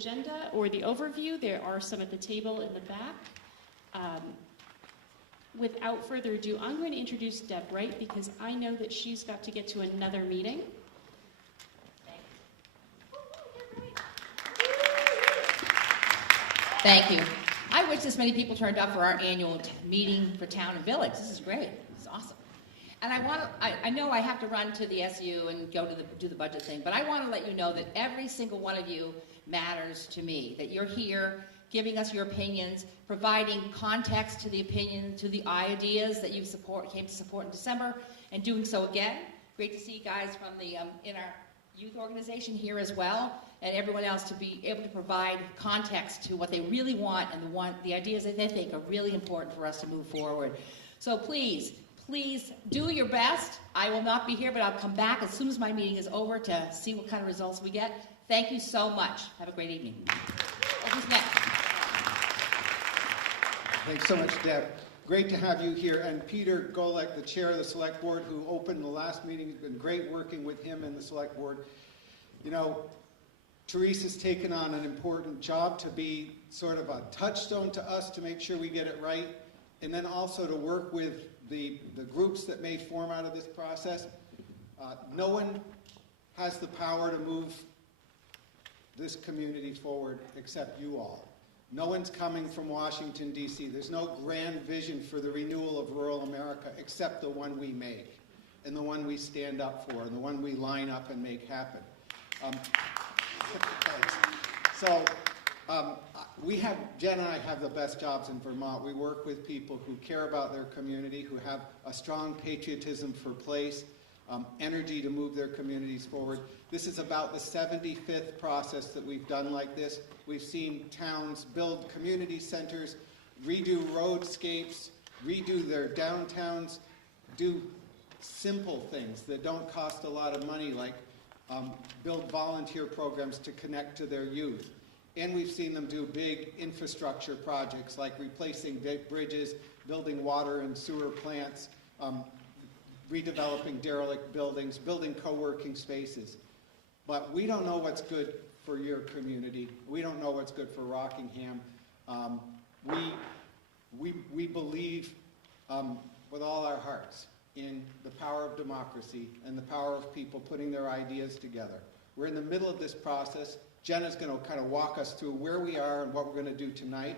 agenda or the overview. There are some at the table in the back. Without further ado, I'm going to introduce Deb Wright because I know that she's got to get to another meeting. Thank you. I wish this many people turned up for our annual meeting for town and village. This is great. It's awesome. And I know I have to run to the SU and go to do the budget thing, but I want to let you know that every single one of you matters to me, that you're here giving us your opinions, providing context to the opinion, to the ideas that you came to support in December, and doing so again. Great to see you guys from the in our youth organization here as well, and everyone else to be able to provide context to what they really want and the ideas that they think are really important for us to move forward. So please do your best. I will not be here, but I'll come back as soon as my meeting is over to see what kind of results we get. Thank you so much. Have a great evening. Who's next? Thanks so much, Deb. Great to have you here. And Peter Golek, the chair of the Select Board, who opened the last meeting. It's been great working with him and the Select Board. You know, Teresa's taken on an important job to be sort of a touchstone to us to make sure we get it right, and then also to work with the groups that may form out of this process. No one has the power to move this community forward except you all. No one's coming from Washington, D.C. There's no grand vision for the renewal of rural America except the one we make, and the one we stand up for, and the one we line up and make happen. Jen and I have the best jobs in Vermont. We work with people who care about their community, who have a strong patriotism for place, energy to move their communities forward. This is about the 75th process that we've done like this. We've seen towns build community centers, redo roadscapes, redo their downtowns, do simple things that don't cost a lot of money, like build volunteer programs to connect to their youth. And we've seen them do big infrastructure projects like replacing bridges, building water and sewer plants, redeveloping derelict buildings, building co-working spaces. But we don't know what's good for your community. We don't know what's good for Rockingham. We believe with all our hearts in the power of democracy and the power of people putting their ideas together. We're in the middle of this process. Jenna's going to kind of walk us through where we are and what we're going to do tonight.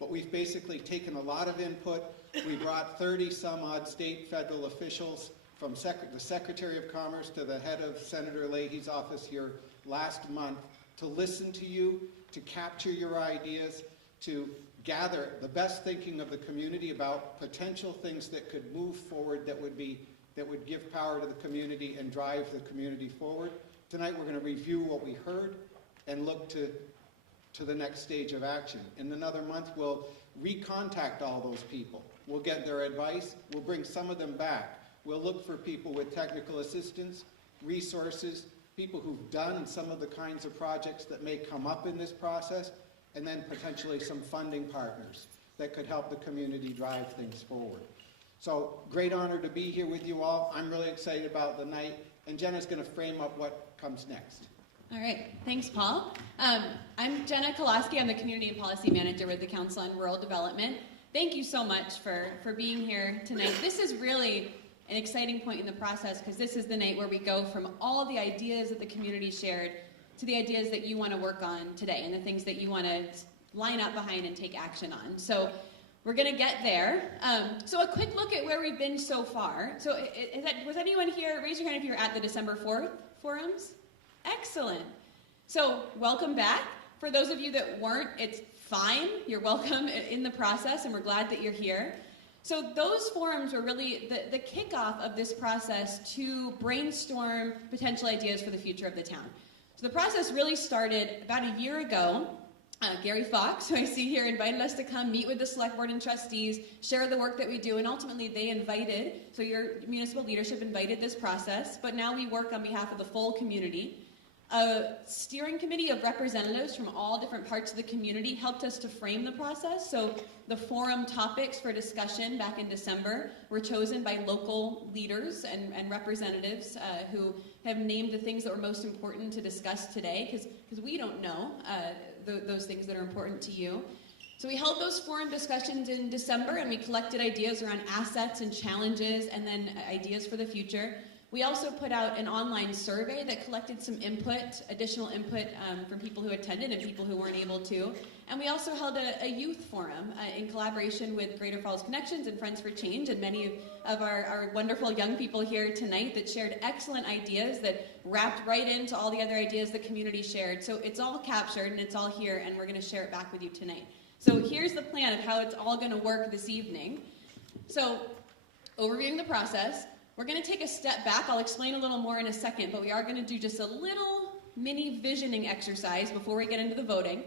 But we've basically taken a lot of input. We brought 30-some-odd state, federal officials, from the Secretary of Commerce to the head of Senator Leahy's office here last month, to listen to you, to capture your ideas, to gather the best thinking of the community about potential things that could move forward, that would give power to the community and drive the community forward. Tonight we're going to review what we heard and look to the next stage of action. In another month we'll recontact all those people. We'll get their advice. We'll bring some of them back. We'll look for people with technical assistance, resources, people who've done some of the kinds of projects that may come up in this process, and then potentially some funding partners that could help the community drive things forward. So, great honor to be here with you all. I'm really excited about the night, and Jenna's going to frame up what comes next. All right, thanks, Paul. I'm Jenna Koloski. I'm the Community and Policy Manager with the Council on Rural Development. Thank you so much for being here tonight. This is really an exciting point in the process because this is the night where we go from all the ideas that the community shared to the ideas that you want to work on today and the things that you want to line up behind and take action on. So we're going to get there. So a quick look at where we've been so far. So was anyone here, raise your hand if you were at the December 4th forums? Excellent. So welcome back. For those of you that weren't, it's fine. You're welcome in the process, and we're glad that you're here. So those forums were really the kickoff of this process to brainstorm potential ideas for the future of the town. So the process really started about a year ago. Gary Fox, who I see here, invited us to come meet with the Selectboard and Trustees, share the work that we do, and ultimately they invited, so your municipal leadership invited this process, but now we work on behalf of the full community. A steering committee of representatives from all different parts of the community helped us to frame the process. So the forum topics for discussion back in December were chosen by local leaders and representatives who have named the things that were most important to discuss today, because we don't know those things that are important to you. So we held those forum discussions in December, and we collected ideas around assets and challenges, and then ideas for the future. We also put out an online survey that collected some input, additional input from people who attended and people who weren't able to. And we also held a youth forum in collaboration with Greater Falls Connections and Friends for Change, and many of our wonderful young people here tonight that shared excellent ideas that wrapped right into all the other ideas the community shared. So it's all captured and it's all here, and we're going to share it back with you tonight. So here's the plan of how it's all going to work this evening. So, overviewing the process, we're going to take a step back. I'll explain a little more in a second, but we are going to do just a little mini visioning exercise before we get into the voting.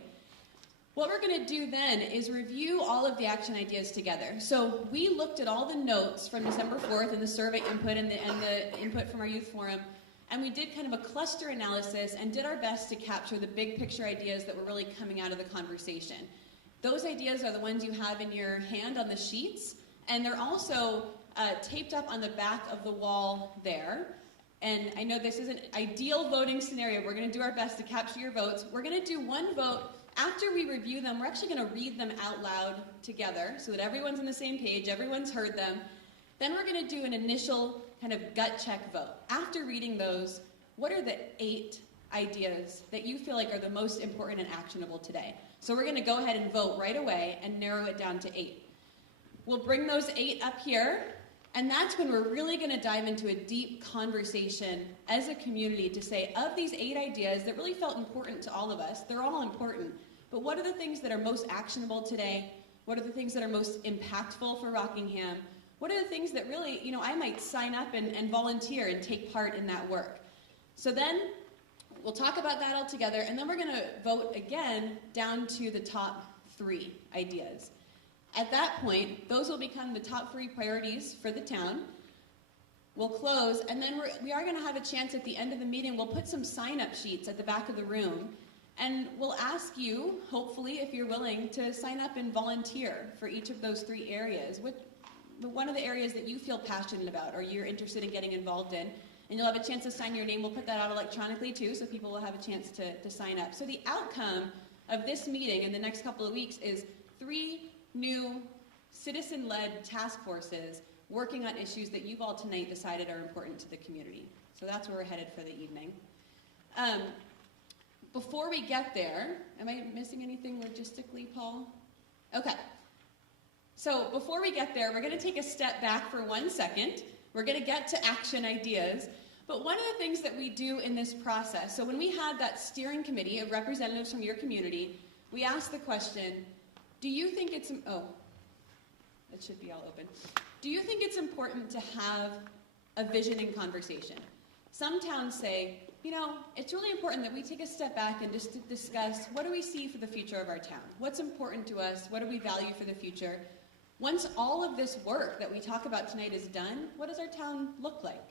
What we're going to do then is review all of the action ideas together. So we looked at all the notes from December 4th and the survey input and the input from our youth forum, and we did kind of a cluster analysis and did our best to capture the big picture ideas that were really coming out of the conversation. Those ideas are the ones you have in your hand on the sheets, and they're also taped up on the back of the wall there. And I know this is an ideal voting scenario. We're going to do our best to capture your votes. We're going to do one vote. After we review them, we're actually going to read them out loud together so that everyone's on the same page, everyone's heard them. Then we're going to do an initial kind of gut check vote. After reading those, what are the 8 ideas that you feel like are the most important and actionable today? So we're going to go ahead and vote right away and narrow it down to 8. We'll bring those 8 up here, and that's when we're really going to dive into a deep conversation as a community to say, of these 8 ideas that really felt important to all of us, they're all important, but what are the things that are most actionable today? What are the things that are most impactful for Rockingham? What are the things that really, I might sign up and volunteer and take part in that work? So then we'll talk about that all together, and then we're going to vote again down to the top 3 ideas. At that point, those will become the top 3 priorities for the town. We'll close, and then we are going to have a chance at the end of the meeting. We'll put some sign-up sheets at the back of the room, and we'll ask you, hopefully, if you're willing, to sign up and volunteer for each of those 3 areas. One of the areas that you feel passionate about or you're interested in getting involved in, and you'll have a chance to sign your name. We'll put that out electronically, too, so people will have a chance to sign up. So the outcome of this meeting in the next couple of weeks is 3 new citizen-led task forces working on issues that you've all tonight decided are important to the community. So that's where we're headed for the evening. Before we get there, am I missing anything logistically, Paul? Okay. So before we get there, we're going to take a step back for 1 second. We're going to get to action ideas. But one of the things that we do in this process, so when we had that steering committee of representatives from your community, we asked the question, do you think it's, it should be all open. Do you think it's important to have a visioning conversation? Some towns say, it's really important that we take a step back and just discuss what do we see for the future of our town? What's important to us? What do we value for the future? Once all of this work that we talk about tonight is done, what does our town look like?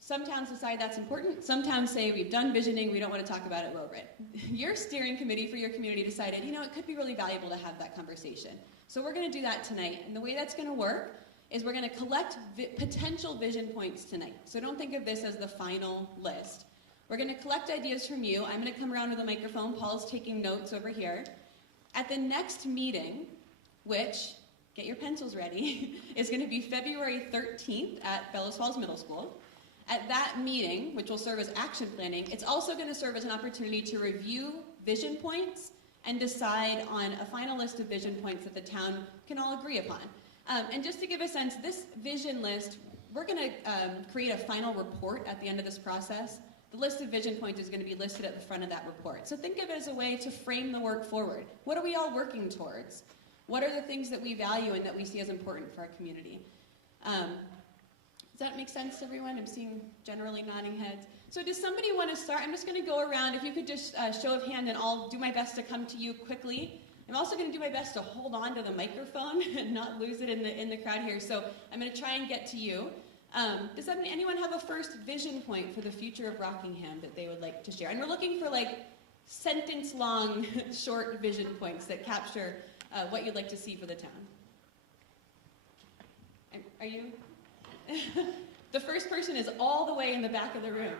Some towns decide that's important. Some towns say, we've done visioning, we don't want to talk about it, we're over it. Your steering committee for your community decided, it could be really valuable to have that conversation. So we're going to do that tonight. And the way that's going to work is we're going to collect potential vision points tonight. So don't think of this as the final list. We're going to collect ideas from you. I'm going to come around with a microphone. Paul's taking notes over here. At the next meeting, which, get your pencils ready, is going to be February 13th at Bellows Falls Middle School. At that meeting, which will serve as action planning, it's also going to serve as an opportunity to review vision points and decide on a final list of vision points that the town can all agree upon. And just to give a sense, this vision list, we're going to create a final report at the end of this process. The list of vision points is going to be listed at the front of that report. So think of it as a way to frame the work forward. What are we all working towards? What are the things that we value and that we see as important for our community? Does that make sense to everyone? I'm seeing generally nodding heads. So does somebody want to start? I'm just going to go around. If you could just show of hand, and I'll do my best to come to you quickly. I'm also going to do my best to hold on to the microphone and not lose it in the crowd here. So I'm going to try and get to you. Does anyone have a first vision point for the future of Rockingham that they would like to share? And we're looking for sentence-long, short vision points that capture what you'd like to see for the town. Are you? The first person is all the way in the back of the room.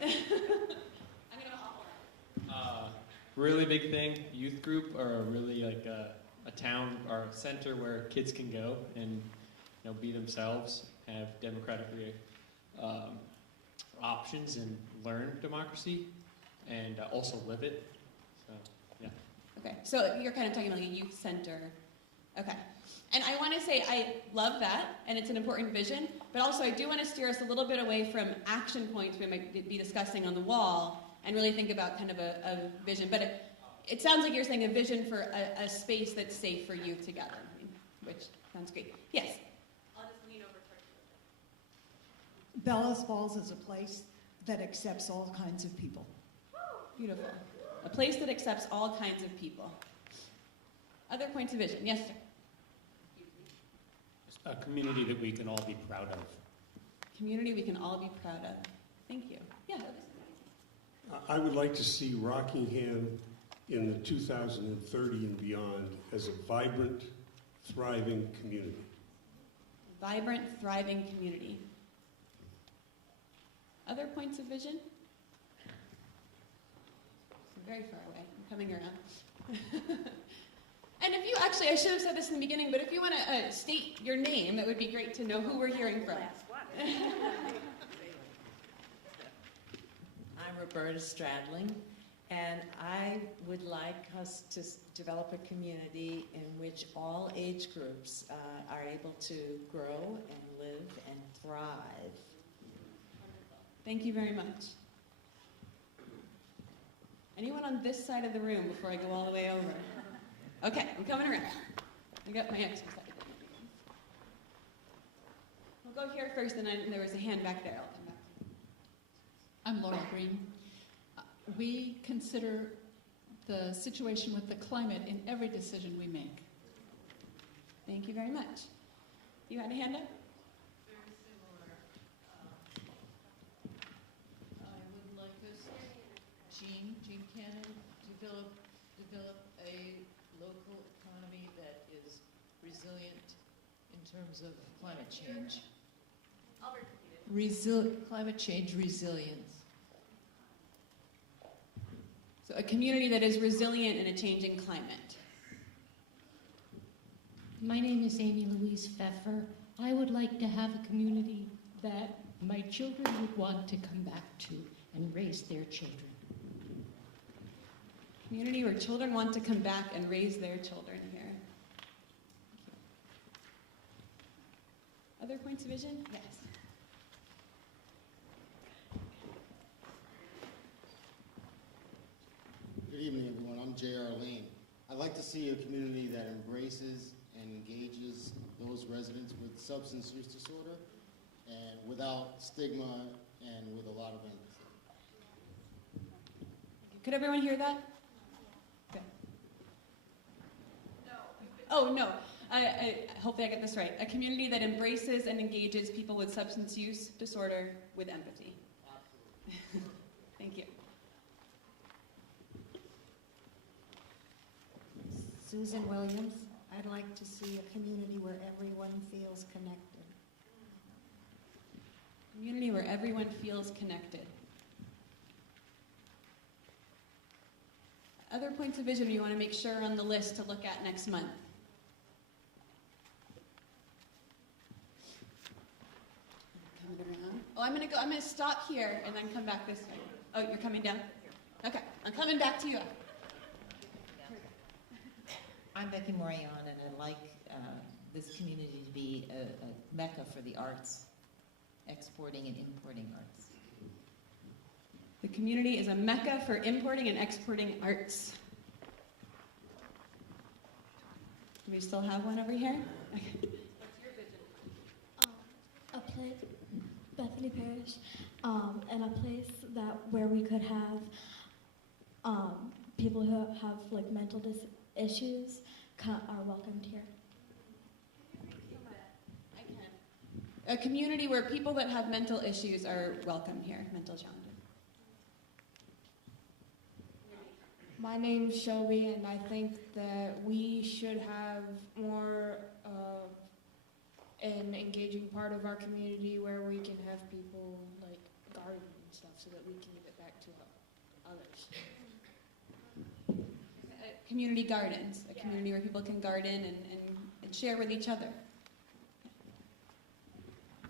I'm going to really big thing. Youth group are a really like a town or a center where kids can go and be themselves, have democratic options, and learn democracy, and also live it. So yeah. Okay, so you're kind of talking about like a youth center. Okay. And I want to say I love that, and it's an important vision, but also I do want to steer us a little bit away from action points we might be discussing on the wall and really think about kind of a vision. But it sounds like you're saying a vision for a space that's safe for youth to gather, which sounds great. Yes? I'll just lean over towards you. Bellows Falls is a place that accepts all kinds of people. Beautiful. A place that accepts all kinds of people. Other points of vision? Yes, sir. A community that we can all be proud of. Community we can all be proud of. Thank you. Yeah. I would like to see Rockingham in the 2030 and beyond as a vibrant, thriving community. Vibrant, thriving community. Other points of vision? I'm very far away. I'm coming around. And if you actually, I should have said this in the beginning, but if you want to state your name, it would be great to know who we're hearing from. I'm Roberta Stradling, and I would like us to develop a community in which all age groups are able to grow and live and thrive. Thank you very much. Anyone on this side of the room before I go all the way over? Okay, I'm coming around. I got my extra side. We'll go here first, and then there was a hand back there. I'll come back. I'm Laura Green. We consider the situation with the climate in every decision we make. Thank you very much. You had a hand up? Very similar. I would like us, Jean Cannon, develop a local economy that is resilient in terms of climate change. Climate change resilience. So a community that is resilient in a changing climate. My name is Amy Louise Pfeffer. I would like to have a community that my children would want to come back to and raise their children. Community where children want to come back and raise their children here. Other points of vision? Yes. Good evening, everyone. I'm J.R. Lane. I'd like to see a community that embraces and engages those residents with substance use disorder and without stigma and with a lot of empathy. Could everyone hear that? Okay. Oh, no. Hopefully I get this right. A community that embraces and engages people with substance use disorder with empathy. Absolutely. Thank you. Susan Williams. I'd like to see a community where everyone feels connected. Community where everyone feels connected. Other points of vision you want to make sure are on the list to look at next month? Coming around. Oh, I'm going to stop here and then come back this way. Oh, you're coming down? Okay, I'm coming back to you. I'm Becky Morion, and I'd like this community to be a mecca for the arts, exporting and importing arts. The community is a mecca for importing and exporting arts. Do we still have one over here? Okay. What's your vision? A place, Bethany Parish, and a place where we could have people who have like mental issues are welcomed here. I can. A community where people that have mental issues are welcome here, mental challenges. My name's Shelby, and I think that we should have more an engaging part of our community where we can have people like garden and stuff so that we can give it back to others. community gardens, a community where people can garden and share with each other.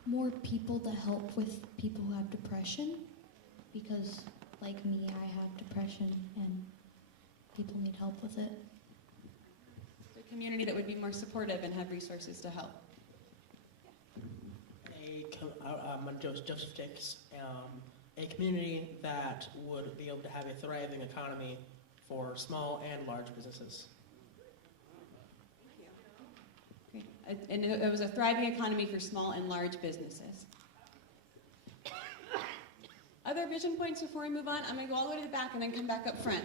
More people to help with people who have depression, because like me, I have depression and people need help with it. A community that would be more supportive and have resources to help. I'm Joseph Jakes. A community that would be able to have a thriving economy for small and large businesses. Great. And it was a thriving economy for small and large businesses. Other vision points before we move on? I'm going to go all the way to the back and then come back up front.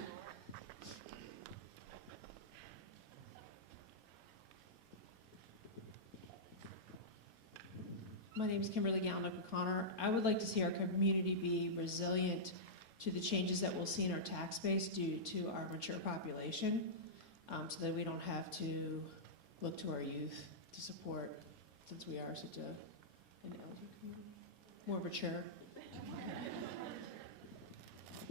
My name is Kimberly Galnick O'Connor. I would like to see our community be resilient to the changes that we'll see in our tax base due to our mature population, so that we don't have to look to our youth to support, since we are such an elder community, more mature.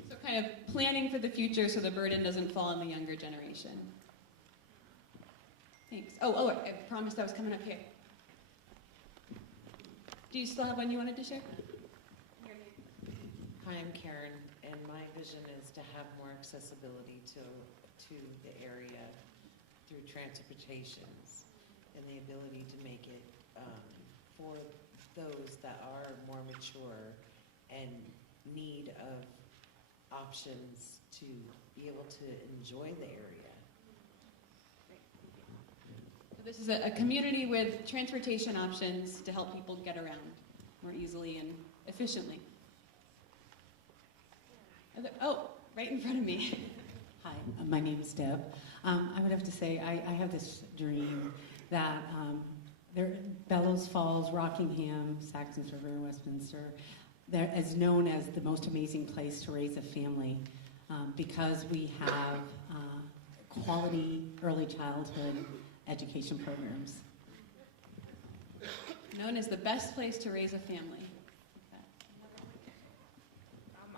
So kind of planning for the future so the burden doesn't fall on the younger generation. Thanks. Oh, I promised I was coming up here. Do you still have one you wanted to share? Hi, I'm Karen, and my vision is to have more accessibility to the area through transportations and the ability to make it for those that are more mature and need of options to be able to enjoy the area. This is a community with transportation options to help people get around more easily and efficiently. Right in front of me. Hi, my name is Deb. I would have to say I have this dream that Bellows Falls, Rockingham, Saxtons River, Westminster, there is known as the most amazing place to raise a family because we have quality early childhood education programs. Known as the best place to raise a family.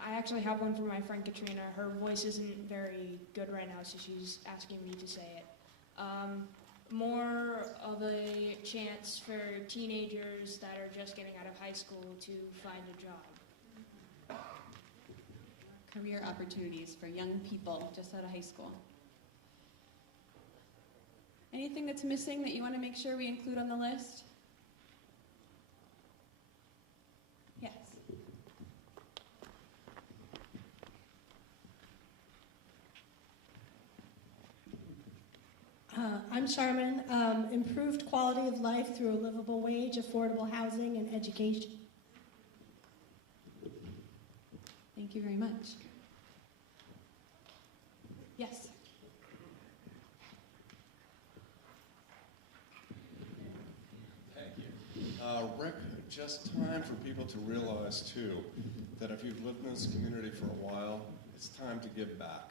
I actually have one for my friend Katrina. Her voice isn't very good right now, so she's asking me to say it. More of a chance for teenagers that are just getting out of high school to find a job. Career opportunities for young people just out of high school. Anything that's missing that you want to make sure we include on the list? Yes. I'm Charmin. Improved quality of life through a livable wage, affordable housing, and education. Thank you very much. Yes. Thank you. Rick, just time for people to realize, too, that if you've lived in this community for a while, it's time to give back.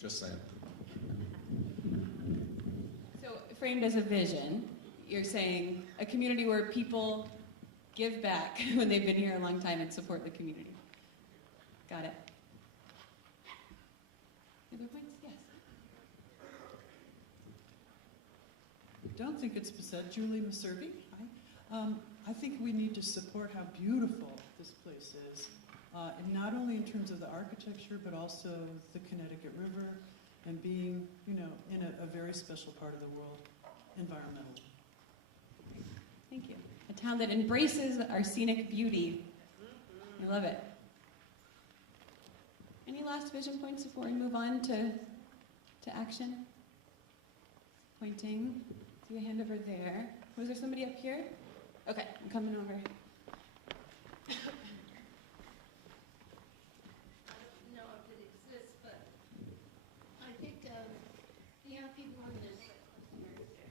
Just saying. So, framed as a vision, you're saying a community where people give back when they've been here a long time and support the community. Got it. Other points? Yes. Don't think it's said. Julie Maservi. Hi. I think we need to support how beautiful this place is, and not only in terms of the architecture, but also the Connecticut River and being, in a very special part of the world environmentally. Thank you. A town that embraces our scenic beauty. I love it. Any last vision points before we move on to action? Pointing. See a hand over there. Was there somebody up here? Okay, I'm coming over. I don't know if it exists, but I think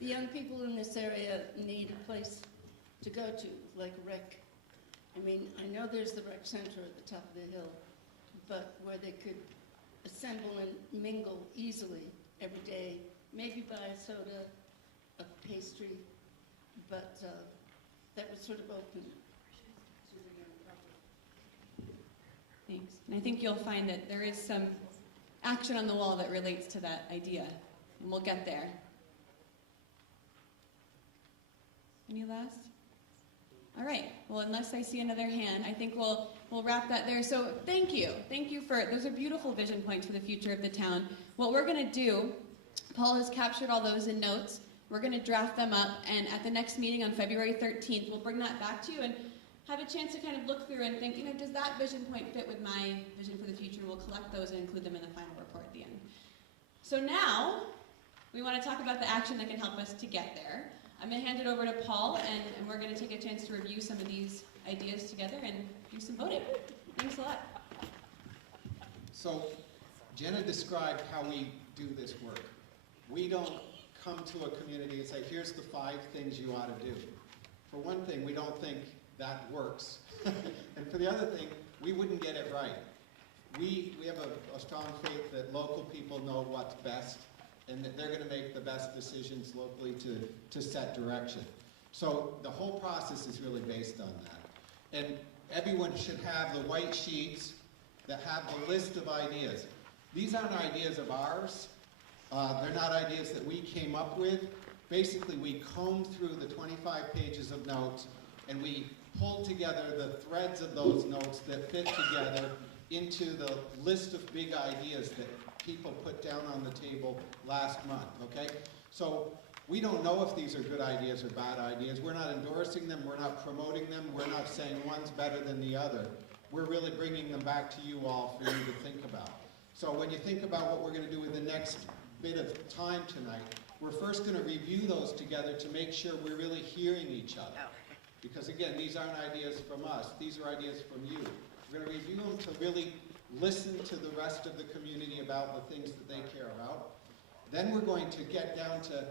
the young people in this area need a place to go to, like a rec. I mean, I know there's the rec center at the top of the hill, but where they could assemble and mingle easily every day, maybe buy a soda, a pastry, but that was sort of open to the young couple. Thanks. And I think you'll find that there is some action on the wall that relates to that idea, and we'll get there. Any last? All right. Well, unless I see another hand, I think we'll wrap that there. So thank you. Thank you for, those are beautiful vision points for the future of the town. What we're going to do, Paul has captured all those in notes. We're going to draft them up, and at the next meeting on February 13th, we'll bring that back to you and have a chance to kind of look through and think, does that vision point fit with my vision for the future? We'll collect those and include them in the final report at the end. So now, we want to talk about the action that can help us to get there. I'm going to hand it over to Paul, and we're going to take a chance to review some of these ideas together and do some voting. Thanks a lot. So, Jenna described how we do this work. We don't come to a community and say, here's the 5 things you ought to do. For one thing, we don't think that works. And for the other thing, we wouldn't get it right. We have a strong faith that local people know what's best, and that they're going to make the best decisions locally to set direction. So the whole process is really based on that. And everyone should have the white sheets that have a list of ideas. These aren't ideas of ours. They're not ideas that we came up with. Basically, we combed through the 25 pages of notes, and we pulled together the threads of those notes that fit together into the list of big ideas that people put down on the table last month, okay? So we don't know if these are good ideas or bad ideas. We're not endorsing them. We're not promoting them. We're not saying one's better than the other. We're really bringing them back to you all for you to think about. So when you think about what we're going to do in the next bit of time tonight, we're first going to review those together to make sure we're really hearing each other. Because again, these aren't ideas from us. These are ideas from you. We're going to review them to really listen to the rest of the community about the things that they care about. Then we're going to get down to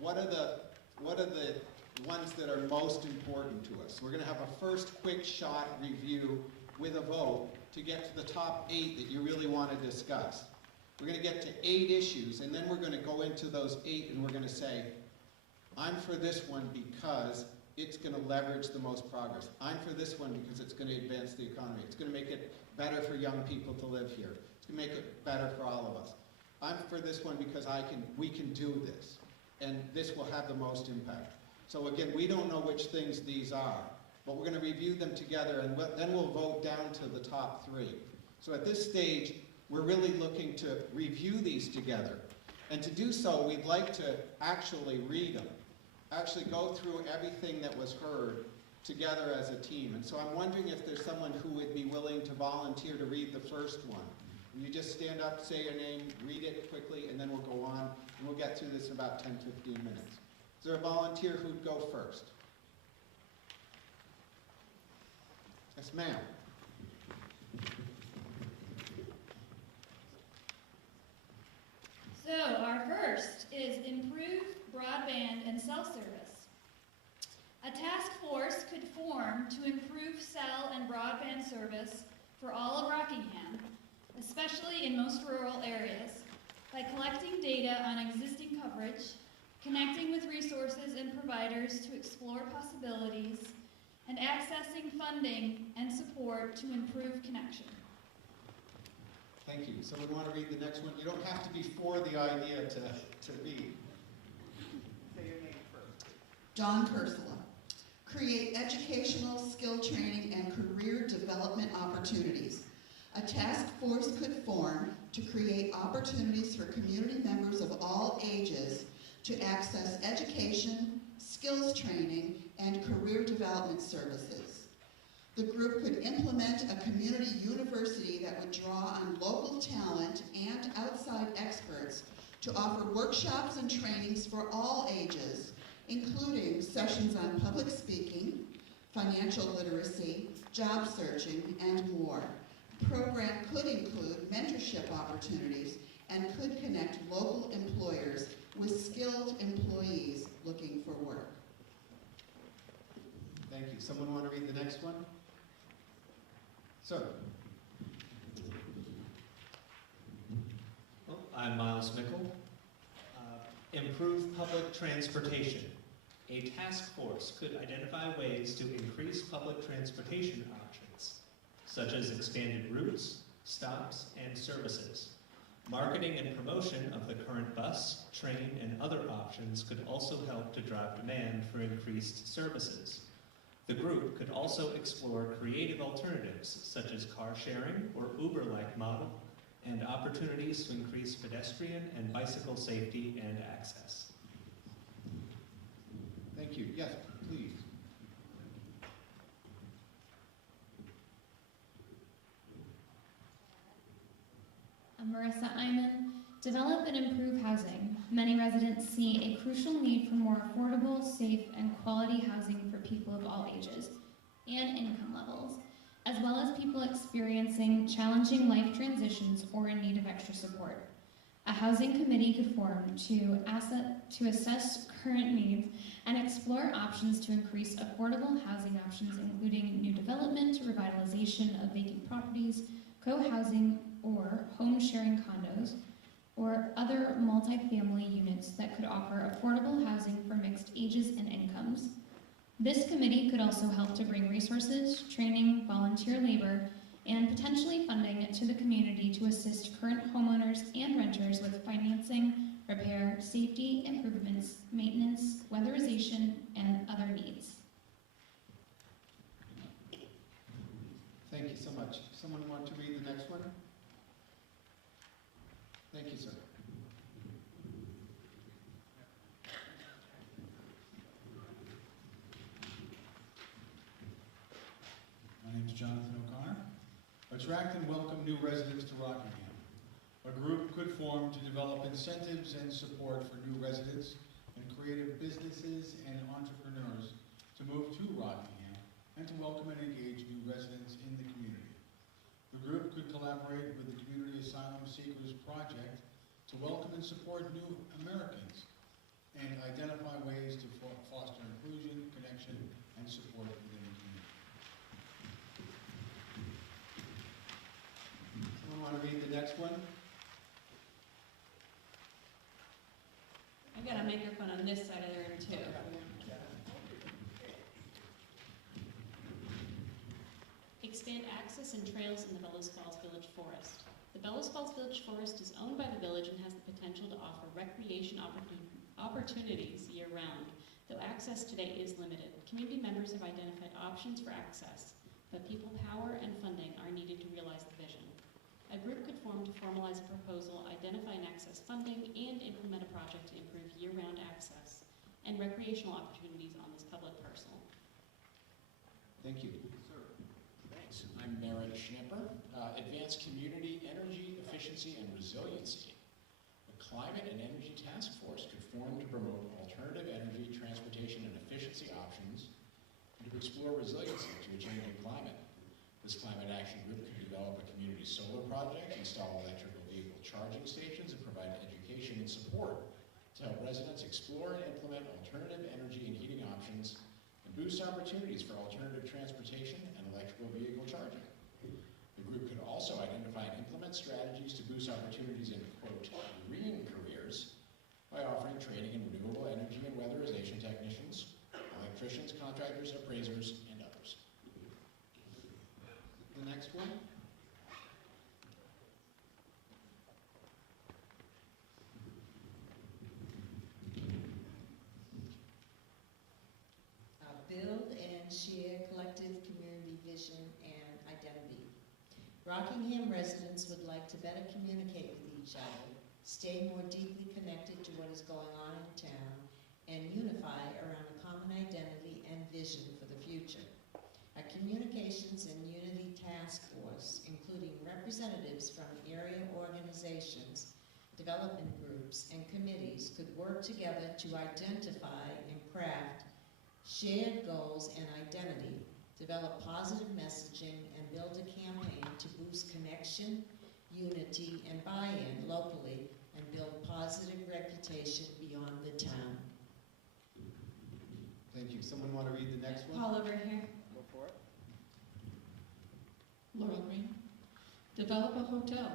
what are the ones that are most important to us. We're going to have a first quick shot review with a vote to get to the top 8 that you really want to discuss. We're going to get to 8 issues, and then we're going to go into those 8 and we're going to say, I'm for this one because it's going to leverage the most progress. I'm for this one because it's going to advance the economy. It's going to make it better for young people to live here. It's going to make it better for all of us. I'm for this one because we can do this, and this will have the most impact. So again, we don't know which things these are, but we're going to review them together, and then we'll vote down to the top 3. So at this stage, we're really looking to review these together. And to do so, we'd like to actually read them, actually go through everything that was heard together as a team. And so I'm wondering if there's someone who would be willing to volunteer to read the first one. And you just stand up, say your name, read it quickly, and then we'll go on, and we'll get through this in about 10, 15 minutes. Is there a volunteer who'd go first? Yes, ma'am. So our first is improve broadband and cell service. A task force could form to improve cell and broadband service for all of Rockingham, especially in most rural areas, by collecting data on existing coverage, connecting with resources and providers to explore possibilities, and accessing funding and support to improve connection. Thank you. Someone want to read the next one? You don't have to be for the idea to read. Say your name first. Dawn Kursula. Create educational, skill training, and career development opportunities. A task force could form to create opportunities for community members of all ages to access education, skills training, and career development services. The group could implement a community university that would draw on local talent and outside experts to offer workshops and trainings for all ages, including sessions on public speaking, financial literacy, job searching, and more. The program could include mentorship opportunities and could connect local employers with skilled employees looking for work. Thank you. Someone want to read the next one? Sir. Well, I'm Miles Mickle. Improve public transportation. A task force could identify ways to increase public transportation options, such as expanded routes, stops, and services. Marketing and promotion of the current bus, train, and other options could also help to drive demand for increased services. The group could also explore creative alternatives, such as car sharing or Uber-like model, and opportunities to increase pedestrian and bicycle safety and access. Thank you. Yes, please. I'm Marissa Iman. Develop and improve housing. Many residents see a crucial need for more affordable, safe, and quality housing for people of all ages and income levels, as well as people experiencing challenging life transitions or in need of extra support. A housing committee could form to assess current needs and explore options to increase affordable housing options, including new development, revitalization of vacant properties, co-housing or home-sharing condos, or other multifamily units that could offer affordable housing for mixed ages and incomes. This committee could also help to bring resources, training, volunteer labor, and potentially funding to the community to assist current homeowners and renters with financing, repair, safety improvements, maintenance, weatherization, and other needs. Thank you so much. Someone want to read the next one? Thank you, sir. My name is Jonathan O'Connor. Attract and welcome new residents to Rockingham. A group could form to develop incentives and support for new residents and creative businesses and entrepreneurs to move to Rockingham and to welcome and engage new residents in the community. The group could collaborate with the Community Asylum Seekers Project to welcome and support new Americans and identify ways to foster inclusion, connection, and support within the community. Someone want to read the next one? I've got a microphone on this side of the room too. Expand access and trails in the Bellows Falls Village Forest. The Bellows Falls Village Forest is owned by the village and has the potential to offer recreation opportunities year-round, though access today is limited. Community members have identified options for access, but people power and funding are needed to realize the vision. A group could form to formalize a proposal, identify and access funding, and implement a project to improve year-round access and recreational opportunities on this public parcel. Thank you. Thanks. I'm Merritt Schnipper. Advance community energy efficiency and resiliency. The Climate and Energy Task Force could form to promote alternative energy, transportation, and efficiency options and to explore resiliency to a changing climate. This climate action group could develop a community solar project, install electrical vehicle charging stations, and provide education and support to help residents explore and implement alternative energy and heating options and boost opportunities for alternative transportation and electrical vehicle charging. The group could also identify and implement strategies to boost opportunities in, quote, green careers by offering training in renewable energy and weatherization technicians, electricians, contractors, appraisers, and others. The next one? Build and share collective community vision and identity. Rockingham residents would like to better communicate with each other, stay more deeply connected to what is going on in town, and unify around a common identity and vision for the future. A communications and unity task force, including representatives from area organizations, development groups, and committees, could work together to identify and craft shared goals and identity, develop positive messaging, and build a campaign to boost connection, unity, and buy-in locally, and build positive reputation beyond the town. Thank you. Someone want to read the next one? Paul over here. Go for it. Laurel Green. Develop a hotel.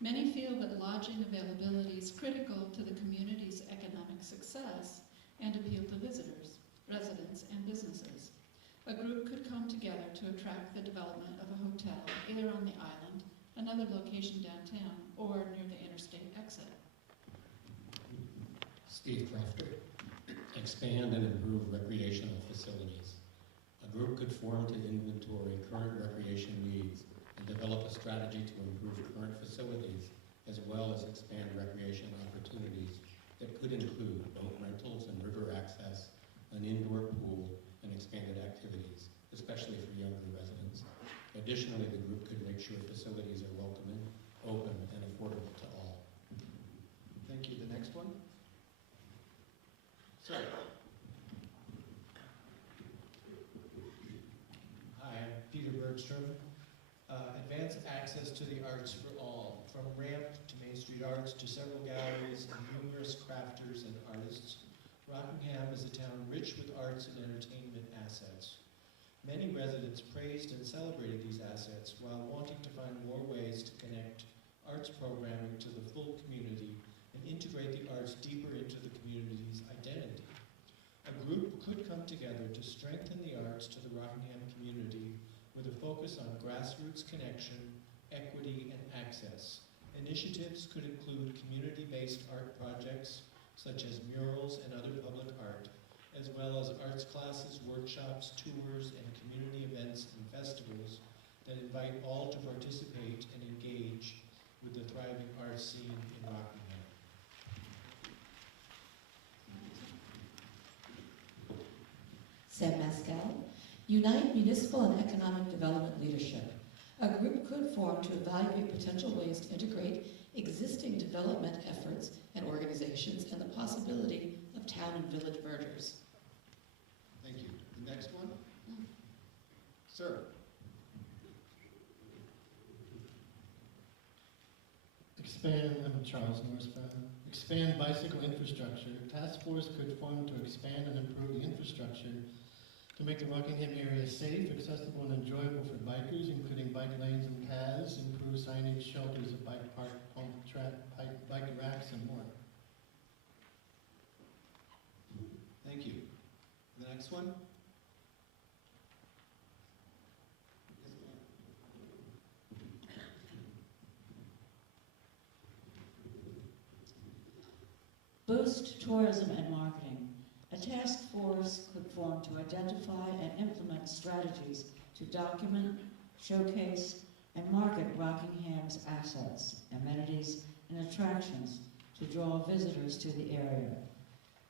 Many feel that lodging availability is critical to the community's economic success and appeal to visitors, residents, and businesses. A group could come together to attract the development of a hotel either on the island, another location downtown, or near the Steve Crofter. Expand and improve recreational facilities. A group could form to inventory current recreation needs and develop a strategy to improve current facilities, as well as expand recreation opportunities that could include boat rentals and river access, an indoor pool, and expanded activities, especially for younger residents. Additionally, the group could make sure facilities are welcoming, open, and affordable to all. Thank you. The next one? Sir. Hi, I'm Peter Bergstrom. Advance access to the arts for all, from ramp to Main Street Arts to several galleries and numerous crafters and artists. Rockingham is a town rich with arts and entertainment assets. Many residents praised and celebrated these assets while wanting to find more ways to connect arts programming to the full community and integrate the arts deeper into the community's identity. A group could come together to strengthen the arts to the Rockingham community with a focus on grassroots connection, equity, and access. Initiatives could include community-based art projects such as murals and other public art, as well as arts classes, workshops, tours, and community events and festivals that invite all to participate and engage with the thriving arts scene in Rockingham. Sam Mascal, unite municipal and economic development leadership. A group could form to evaluate potential ways to integrate existing development efforts and organizations and the possibility of town and village mergers. Thank you. The next one? Sir. I'm Charles Northbound. Expand bicycle infrastructure. Task force could form to expand and improve the infrastructure to make the Rockingham area safe, accessible, and enjoyable for bikers, including bike lanes and paths, improve signage, shelters, a bike park, pump track, bike racks, and more. Thank you. The next one? Boost tourism and marketing. A task force could form to identify and implement strategies to document, showcase, and market Rockingham's assets, amenities, and attractions to draw visitors to the area.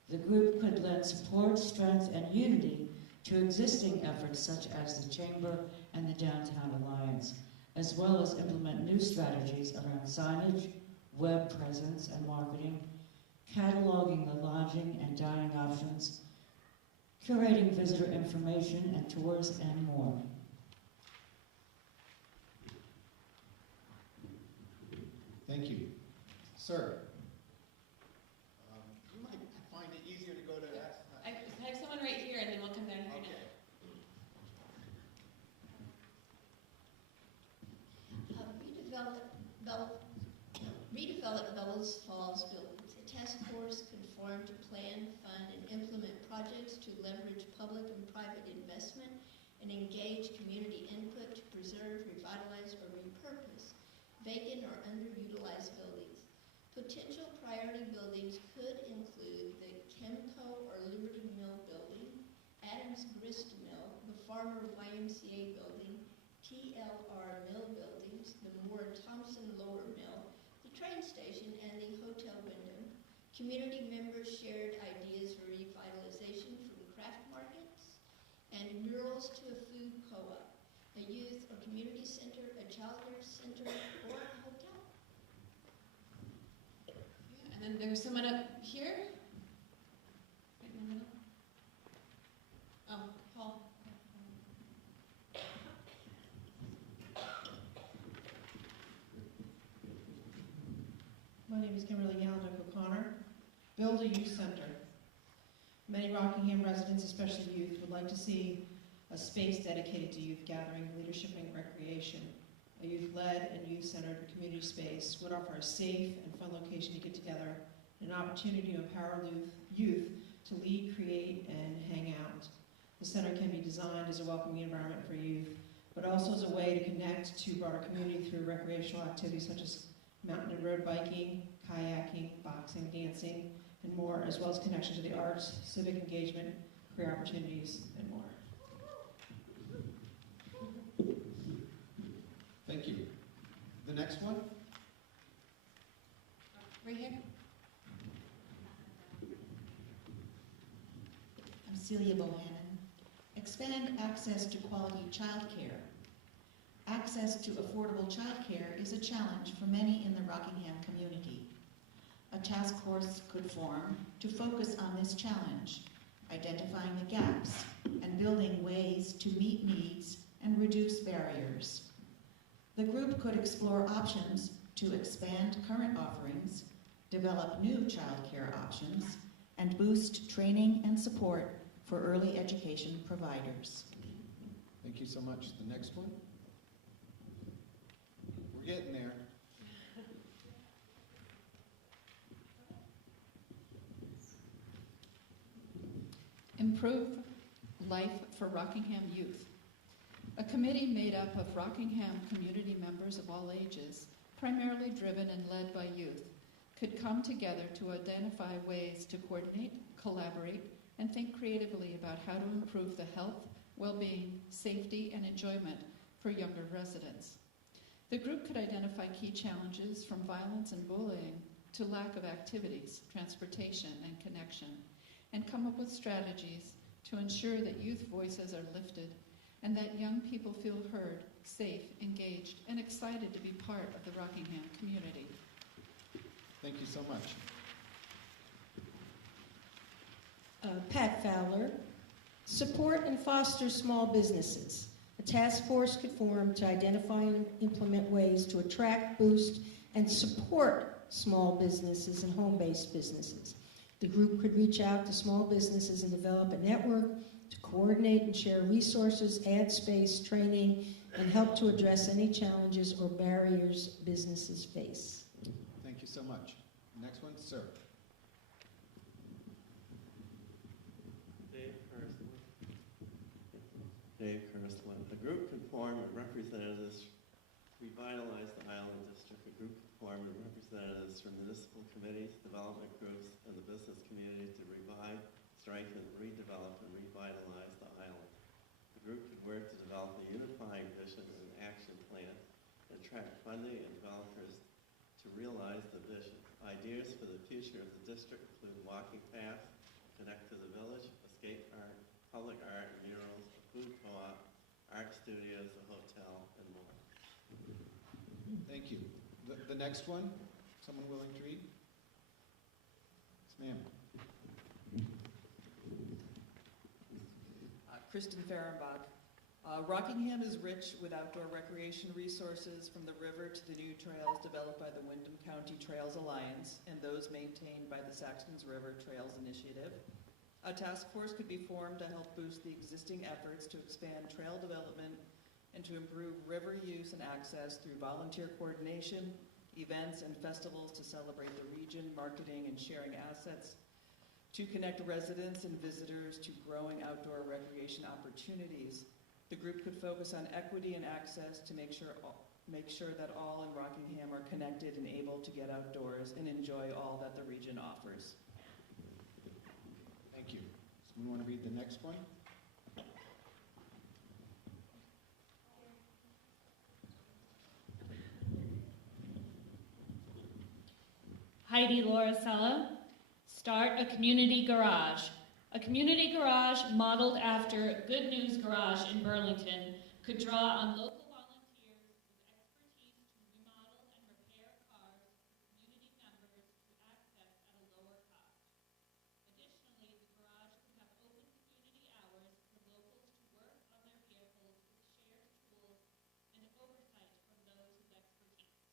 The group could lend support, strength, and unity to existing efforts such as the Chamber and the Downtown Alliance, as well as implement new strategies around signage, web presence and marketing, cataloging the lodging and dining options, curating visitor information and tours, and more. Thank you. Sir. You might find it easier to go to that. I have someone right here, and then we'll come down here. Okay. Redevelop Bellows Falls buildings. A task force could form to plan, fund, and implement projects to leverage public and private investment and engage community input to preserve, revitalize, or repurpose vacant or underutilized buildings. Potential priority buildings could include the Chemco or Liberty Mill building, Adams Grist Mill, the Farmer YMCA building, TLR Mill buildings, the Moore Thompson Lower Mill, the train station, and the hotel Wyndham. Community members shared ideas for revitalization from craft markets and murals to a food co-op, a youth or community center, a childcare center, or a hotel. And then there's someone up here. Right in the middle. Oh, Paul. My name is Kimberly Gallick O'Connor. Build a youth center. Many Rockingham residents, especially youth, would like to see a space dedicated to youth gathering, leadership, and recreation. A youth-led and youth-centered community space would offer a safe and fun location to get together and an opportunity to empower youth to lead, create, and hang out. The center can be designed as a welcoming environment for youth, but also as a way to connect to broader community through recreational activities such as mountain and road biking, kayaking, boxing, dancing, and more, as well as connection to the arts, civic engagement, career opportunities, and more. Thank you. The next one? Right here. I'm Celia Bohannon. Expand access to quality childcare. Access to affordable childcare is a challenge for many in the Rockingham community. A task force could form to focus on this challenge, identifying the gaps and building ways to meet needs and reduce barriers. The group could explore options to expand current offerings, develop new childcare options, and boost training and support for early education providers. Thank you so much. The next one? We're getting there. Improve life for Rockingham youth. A committee made up of Rockingham community members of all ages, primarily driven and led by youth, could come together to identify ways to coordinate, collaborate, and think creatively about how to improve the health, well-being, safety, and enjoyment for younger residents. The group could identify key challenges from violence and bullying to lack of activities, transportation, and connection, and come up with strategies to ensure that youth voices are lifted and that young people feel heard, safe, engaged, and excited to be part of the Rockingham community. Thank you so much. Pat Fowler. Support and foster small businesses. A task force could form to identify and implement ways to attract, boost, and support small businesses and home-based businesses. The group could reach out to small businesses and develop a network to coordinate and share resources, add space, training, and help to address any challenges or barriers businesses face. Thank you so much. Next one, sir. Dave Kirstland. The group could form representatives to revitalize the Island District. A group could form representatives from municipal committees, development groups, and the business community to revive, strengthen, redevelop, and revitalize the island. The group could work to develop a unifying vision and action plan, and attract funding and developers to realize the vision. Ideas for the future of the district include walking paths, connect to the village, escape art, public art, murals, a food co-op, art studios, a hotel, and more. Thank you. The next one, someone willing to read? Yes, ma'am. Kristen Fehrenbach. Rockingham is rich with outdoor recreation resources from the river to the new trails developed by the Windham County Trails Alliance and those maintained by the Saxtons River Trails Initiative. A task force could be formed to help boost the existing efforts to expand trail development and to improve river use and access through volunteer coordination, events, and festivals to celebrate the region, marketing, and sharing assets, to connect residents and visitors to growing outdoor recreation opportunities. The group could focus on equity and access to make sure that all in Rockingham are connected and able to get outdoors and enjoy all that the region offers. Thank you. Someone want to read the next one? Heidi Lauricella. Start a community garage. A community garage modeled after Good News Garage in Burlington could draw on local volunteers with expertise to remodel and repair cars for community members to access at a lower cost. Additionally, the garage could have open community hours for locals to work on their vehicles with shared tools and oversight from those with expertise.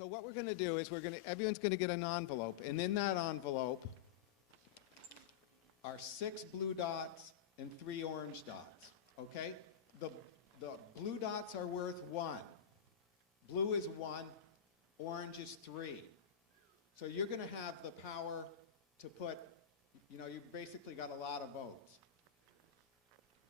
So what we're going to do is everyone's going to get an envelope, and in that envelope are 6 blue dots and 3 orange dots, okay? The blue dots are worth 1. Blue is 1, orange is 3. So you're going to have the power to put, you've basically got a lot of votes.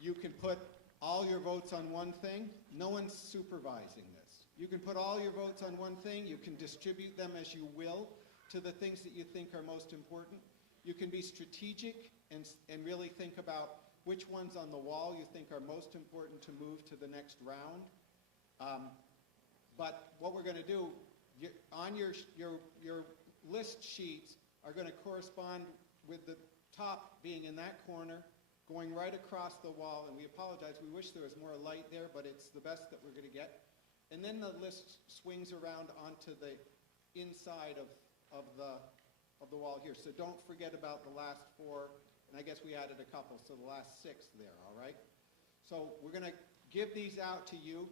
You can put all your votes on one thing. No one's supervising this. You can put all your votes on one thing. You can distribute them as you will to the things that you think are most important. You can be strategic and really think about which ones on the wall you think are most important to move to the next round. But what we're going to do, on your list sheets are going to correspond with the top being in that corner, going right across the wall, and we apologize, we wish there was more light there, but it's the best that we're going to get. And then the list swings around onto the inside of the wall here. So don't forget about the last 4, and I guess we added a couple, so the last 6 there, all right? So we're going to give these out to you,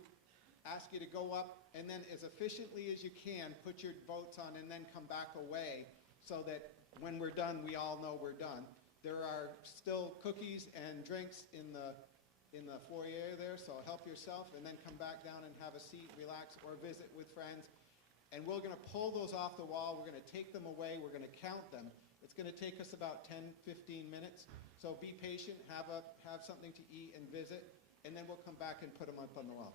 ask you to go up, and then as efficiently as you can, put your votes on and then come back away so that when we're done, we all know we're done. There are still cookies and drinks in the foyer there, so help yourself, and then come back down and have a seat, relax, or visit with friends. And we're going to pull those off the wall. We're going to take them away. We're going to count them. It's going to take us about 10, 15 minutes. So be patient, have something to eat and visit, and then we'll come back and put them up on the wall.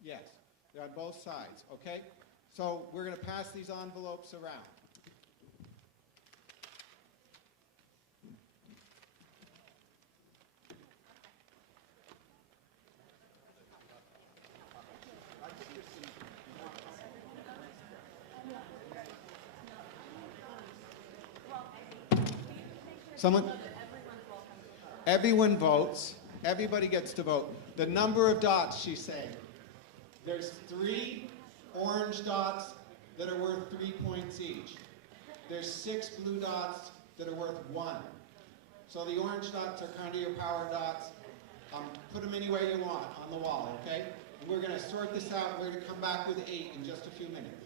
Yes, they're on both sides, okay? So we're going to pass these envelopes around. Everyone votes. Everybody gets to vote. The number of dots, she's saying. There's 3 orange dots that are worth 3 points each. There's 6 blue dots that are worth 1. So the orange dots are kind of your power dots. Put them anywhere you want on the wall, okay? And we're going to sort this out. We're going to come back with 8 in just a few minutes.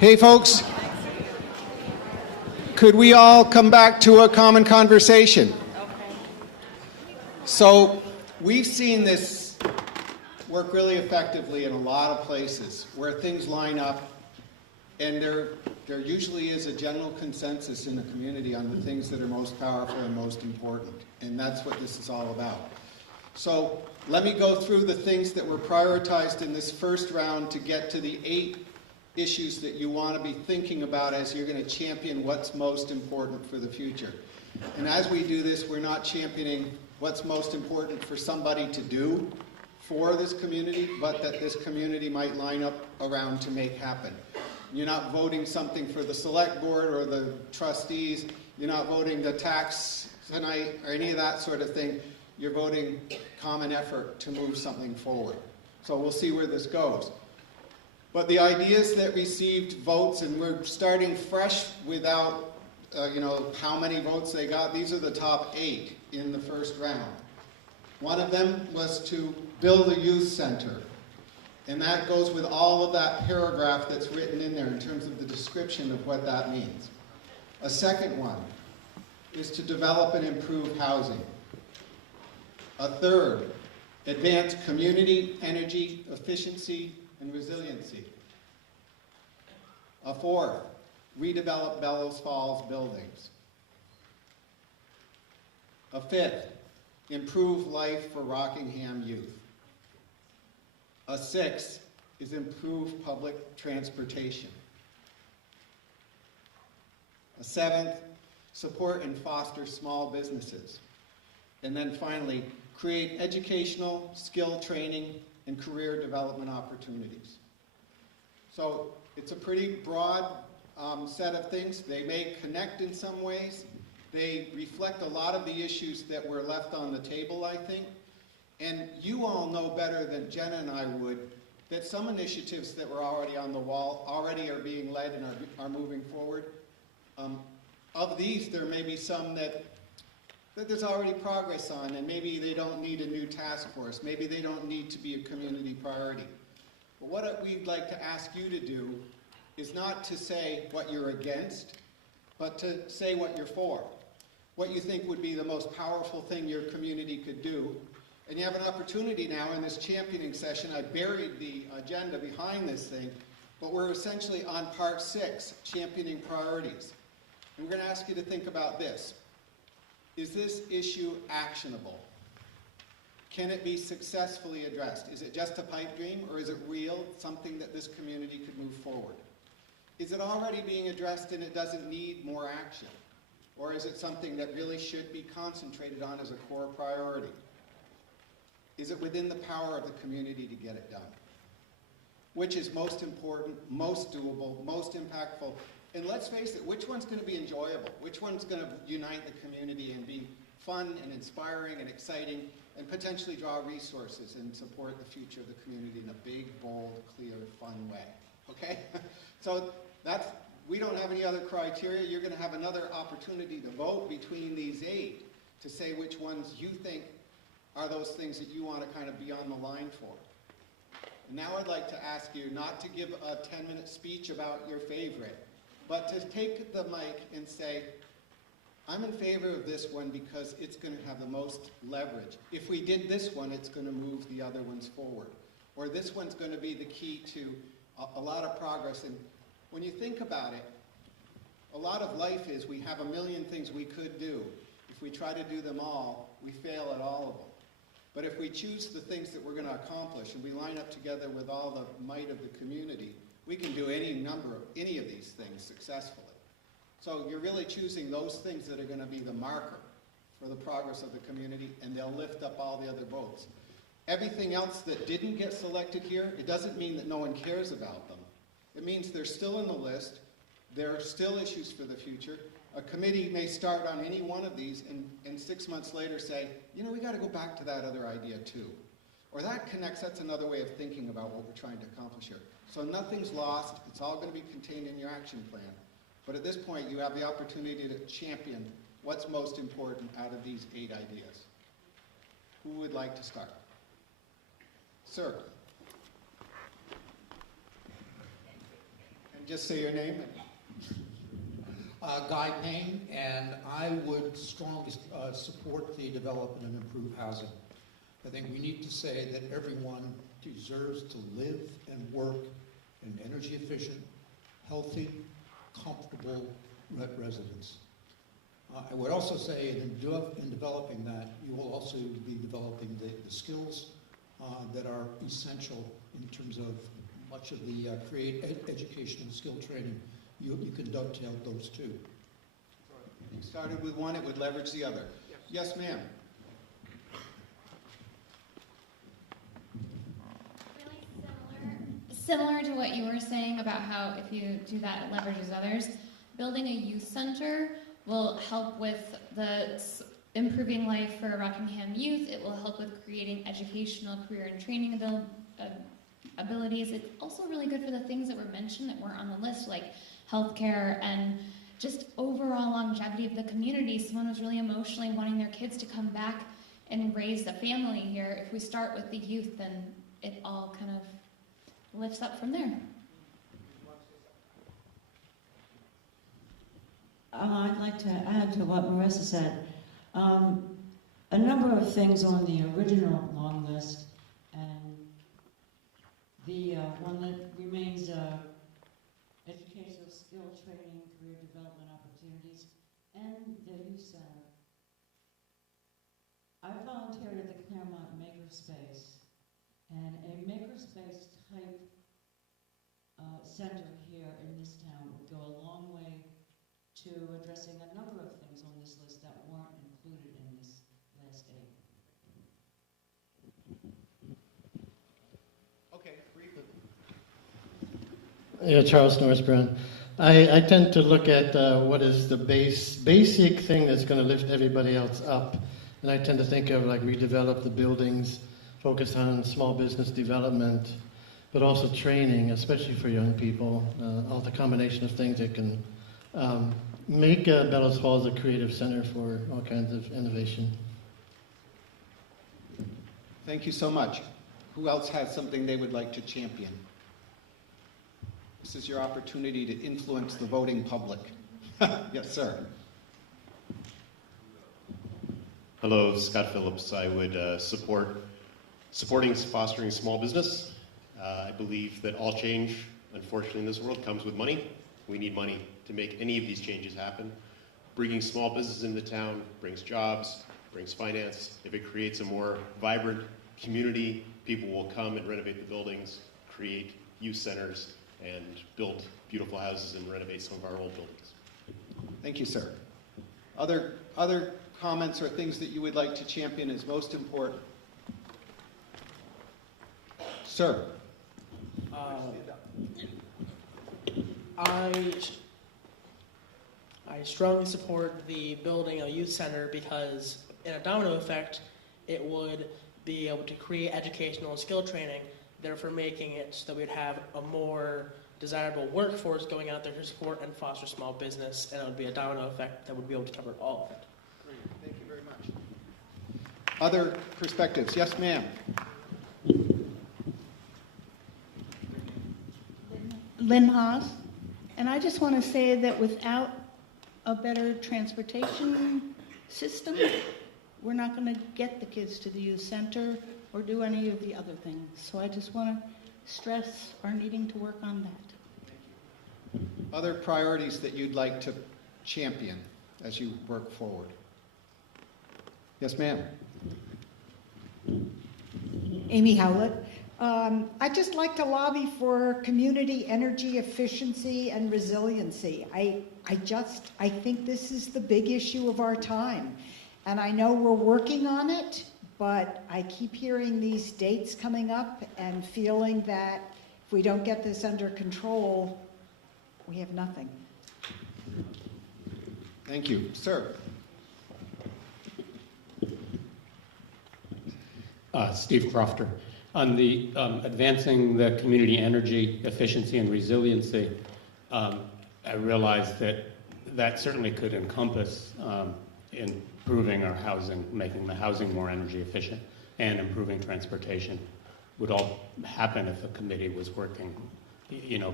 Hey, folks. Could we all come back to a common conversation? So we've seen this work really effectively in a lot of places where things line up, and there usually is a general consensus in the community on the things that are most powerful and most important, and that's what this is all about. So let me go through the things that were prioritized in this first round to get to the 8 issues that you want to be thinking about as you're going to champion what's most important for the future. And as we do this, we're not championing what's most important for somebody to do for this community, but that this community might line up around to make happen. You're not voting something for the select board or the trustees. You're not voting the tax tonight or any of that sort of thing. You're voting common effort to move something forward. So we'll see where this goes. But the ideas that received votes, and we're starting fresh without, how many votes they got. These are the top 8 in the first round. One of them was to build a youth center. And that goes with all of that paragraph that's written in there in terms of the description of what that means. A second one is to develop and improve housing. A third, advance community energy efficiency and resiliency. A fourth, redevelop Bellows Falls buildings. A fifth, improve life for Rockingham youth. A sixth is improve public transportation. A seventh, support and foster small businesses. And then finally, create educational, skill training, and career development opportunities. So it's a pretty broad set of things. They may connect in some ways. They reflect a lot of the issues that were left on the table, I think. And you all know better than Jenna and I would that some initiatives that were already on the wall already are being led and are moving forward. Of these, there may be some that there's already progress on, and maybe they don't need a new task force. Maybe they don't need to be a community priority. But what we'd like to ask you to do is not to say what you're against, but to say what you're for. What you think would be the most powerful thing your community could do. And you have an opportunity now in this championing session. I buried the agenda behind this thing, but we're essentially on part 6, championing priorities. And we're going to ask you to think about this. Is this issue actionable? Can it be successfully addressed? Is it just a pipe dream, or is it real, something that this community could move forward? Is it already being addressed and it doesn't need more action? Or is it something that really should be concentrated on as a core priority? Is it within the power of the community to get it done? Which is most important, most doable, most impactful? And let's face it, which one's going to be enjoyable? Which one's going to unite the community and be fun and inspiring and exciting and potentially draw resources and support the future of the community in a big, bold, clear, fun way? Okay? So we don't have any other criteria. You're going to have another opportunity to vote between these 8 to say which ones you think are those things that you want to kind of be on the line for. And now I'd like to ask you not to give a 10-minute speech about your favorite, but to take the mic and say, I'm in favor of this one because it's going to have the most leverage. If we did this one, it's going to move the other ones forward. Or this one's going to be the key to a lot of progress. And when you think about it, a lot of life is we have a million things we could do. If we try to do them all, we fail at all of them. But if we choose the things that we're going to accomplish and we line up together with all the might of the community, we can do any of these things successfully. So you're really choosing those things that are going to be the marker for the progress of the community, and they'll lift up all the other votes. Everything else that didn't get selected here, it doesn't mean that no one cares about them. It means they're still in the list. There are still issues for the future. A committee may start on any one of these and 6 months later say, we got to go back to that other idea too. Or that connects, that's another way of thinking about what we're trying to accomplish here. So nothing's lost. It's all going to be contained in your action plan. But at this point, you have the opportunity to champion what's most important out of these 8 ideas. Who would like to start? Sir. And Just say your name. Guy Payne, and I would strongly support the development and improve housing. I think we need to say that everyone deserves to live and work in energy efficient, healthy, comfortable residence. I would also say in developing that, you will also be developing the skills that are essential in terms of much of the educational skill training. You can dovetail those two. If you started with one, it would leverage the other. Yes, ma'am. Similar to what you were saying about how if you do that, it leverages others. Building a youth center will help with the improving life for Rockingham youth. It will help with creating educational, career, and training abilities. It's also really good for the things that were mentioned that weren't on the list, like healthcare and just overall longevity of the community. Someone was really emotionally wanting their kids to come back and raise a family here. If we start with the youth, then it all kind of lifts up from there. I'd like to add to what Marissa said. A number of things on the original long list, and the one that remains educational skill training, career development opportunities, and the youth center. I volunteered at the Claremont Makerspace, and a makerspace type center here in this town would go a long way to addressing a number of things on this list that weren't included in this last 8. Okay, briefly. Yeah, Charles Norris Brown. I tend to look at what is the basic thing that's going to lift everybody else up. And I tend to think of like redevelop the buildings, focus on small business development, but also training, especially for young people, all the combination of things that can make Bellows Falls a creative center for all kinds of innovation. Thank you so much. Who else has something they would like to champion? This is your opportunity to influence the voting public. Yes, sir. Hello, Scott Phillips. I would supporting fostering small business. I believe that all change, unfortunately, in this world comes with money. We need money to make any of these changes happen. Bringing small business into town brings jobs, brings finance. If it creates a more vibrant community, people will come and renovate the buildings, create youth centers, and build beautiful houses and renovate some of our old buildings. Thank you, sir. Other comments or things that you would like to champion as most important? Sir. I strongly support the building a youth center because in a domino effect, it would be able to create educational and skill training, therefore making it so that we'd have a more desirable workforce going out there to support and foster small business, and it would be a domino effect that would be able to cover all of it. Great. Thank you very much. Other perspectives? Yes, ma'am. Lynn Haas, and I just want to say that without a better transportation system, we're not going to get the kids to the youth center or do any of the other things. So I just want to stress our needing to work on that. Other priorities that you'd like to champion as you work forward? Yes, ma'am. Amy Howlett. I'd just like to lobby for community energy efficiency and resiliency. I think this is the big issue of our time. And I know we're working on it, but I keep hearing these dates coming up and feeling that if we don't get this under control, we have nothing. Thank you. Sir. Steve Crofter. On the advancing the community energy efficiency and resiliency, I realize that certainly could encompass improving our housing, making the housing more energy efficient, and improving transportation. Would all happen if the committee was working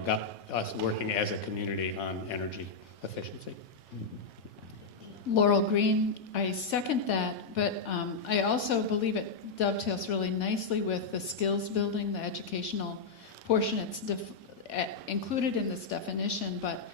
got us working as a community on energy efficiency. Laurel Green, I second that, but I also believe it dovetails really nicely with the skills building, the educational portion. It's included in this definition, but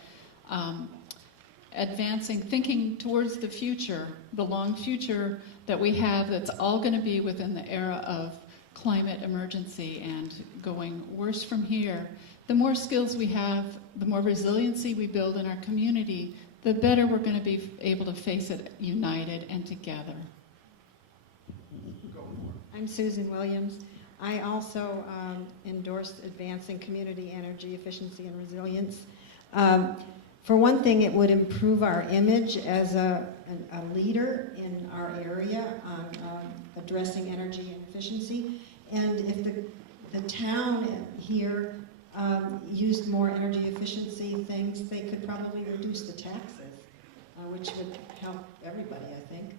advancing, thinking towards the future, the long future that we have, that's all going to be within the era of climate emergency and going worse from here. The more skills we have, the more resiliency we build in our community, the better we're going to be able to face it united and together. I'm Susan Williams. I also endorsed advancing community energy efficiency and resilience. For one thing, it would improve our image as a leader in our area on addressing energy efficiency. And if the town here used more energy efficiency things, they could probably reduce the taxes, which would help everybody, I think.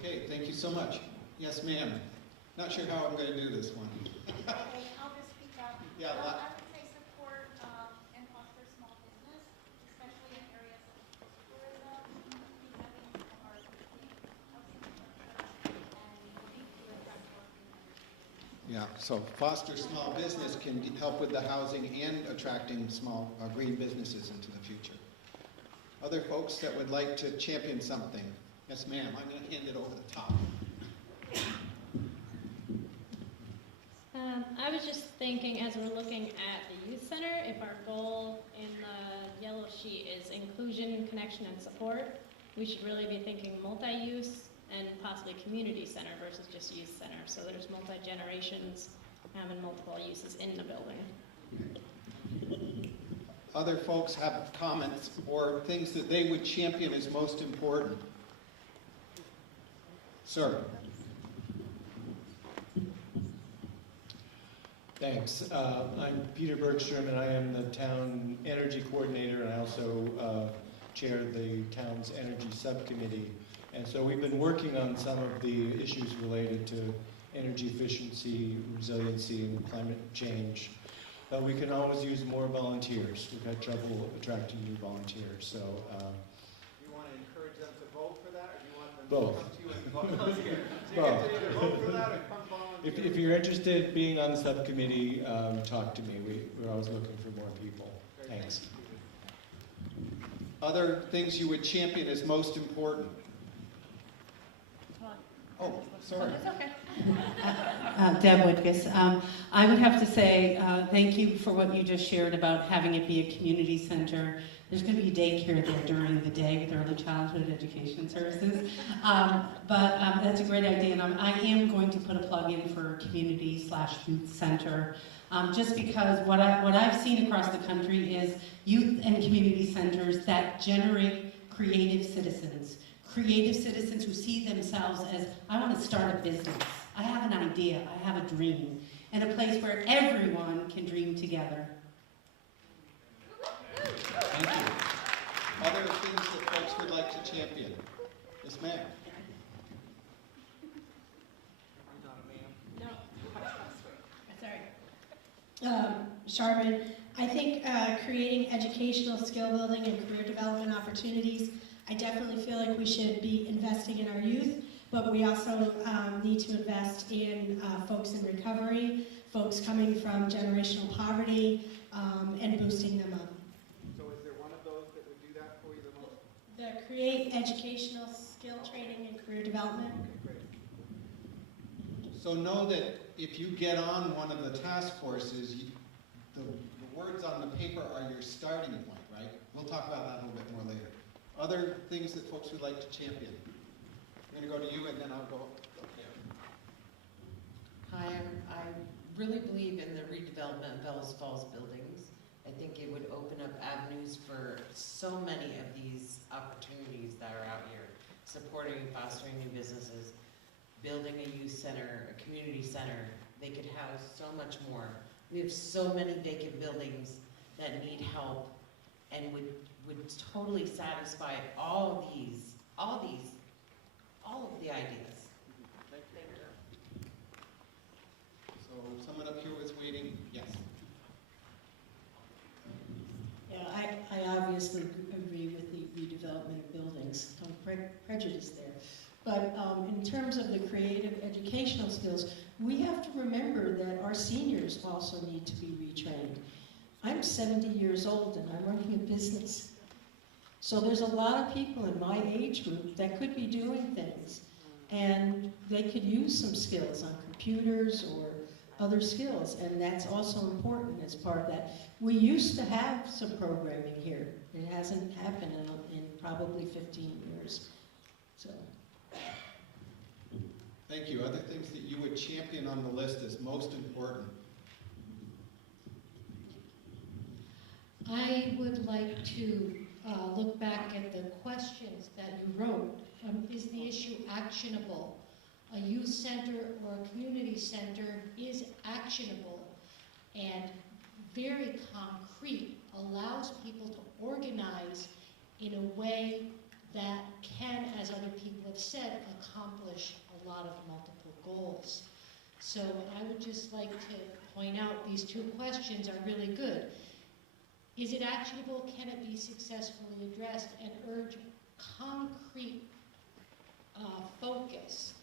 Okay, thank you so much. Yes, ma'am. Not sure how I'm going to do this one. Okay, I'll just speak up. Yeah, I would say support and foster small business, especially in areas of tourism, community living, or housing infrastructure, and need to attract more green energy. Yeah, so foster small business can help with the housing and attracting small green businesses into the future. Other folks that would like to champion something? Yes, ma'am. I'm going to hand it over the top. I was just thinking, as we're looking at the youth center, if our goal in the yellow sheet is inclusion, connection, and support, we should really be thinking multi-use and possibly community center versus just youth center. So there's multi-generations having multiple uses in the building. Other folks have comments or things that they would champion as most important. Sir. Thanks. I'm Peter Bergstrom, and I am the town energy coordinator, and I also chair the town's energy subcommittee. And so we've been working on some of the issues related to energy efficiency, resiliency, and climate change. But we can always use more volunteers. We've had trouble attracting new volunteers. So. You want to encourage them to vote for that, or do you want them Both. to come to you and volunteer? So you Both. get to either vote for that or come volunteer. If you're interested in being on the subcommittee, talk to me. We're always looking for more people. Thanks. Other things you would champion as most important? Oh, sorry. It's okay. Deb Whitkus. I would have to say thank you for what you just shared about having it be a community center. There's going to be daycare there during the day with early childhood education services. But that's a great idea, and I am going to put a plug in for community/youth center. Just because what I've seen across the country is youth and community centers that generate creative citizens who see themselves as, I want to start a business, I have an idea, I have a dream, and a place where everyone can dream together. Thank you. Other things that folks would like to champion? Yes, ma'am. I'm not a ma'am. No. Sorry. Charmin, I think creating educational skill building and career development opportunities, I definitely feel like we should be investing in our youth, but we also need to invest in folks in recovery, folks coming from generational poverty, and boosting them up. So is there one of those that would do that for you the most? The create educational skill training and career development. Okay, great. So know that if you get on one of the task forces, the words on the paper are your starting point, right? We'll talk about that a little bit more later. Other things that folks would like to champion? I'm going to go to you, and then I'll go up there. Hi, I really believe in the redevelopment of Bellows Falls buildings. I think it would open up avenues for so many of these opportunities that are out here, supporting and fostering new businesses, building a youth center, a community center. They could house so much more. We have so many vacant buildings that need help and would totally satisfy all of the ideas. Thank you. So someone up here was waiting. Yes. obviously agree with the redevelopment of buildings. I'm prejudiced there. But in terms of the creative educational skills, we have to remember that our seniors also need to be retrained. I'm 70 years old and I'm running a business. So there's a lot of people in my age group that could be doing things, and they could use some skills on computers or other skills, and that's also important as part of that. We used to have some programming here. It hasn't happened in probably 15 years. So. Thank you. Other things that you would champion on the list as most important? I would like to look back at the questions that you wrote. Is the issue actionable? A youth center or a community center is actionable and very concrete, allows people to organize in a way that can, as other people have said, accomplish a lot of multiple goals. So I would just like to point out these two questions are really good. Is it actionable? Can it be successfully addressed? And urge concrete focus.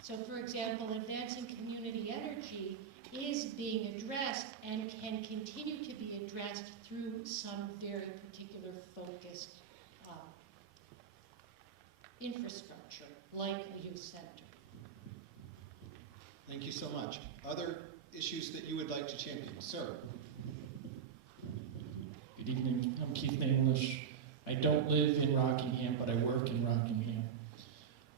So for example, advancing community energy is being addressed and can continue to be addressed through some very particular focused infrastructure, like a youth center. Thank you so much. Other issues that you would like to champion? Sir. Good evening. I'm Keith English. I don't live in Rockingham, but I work in Rockingham.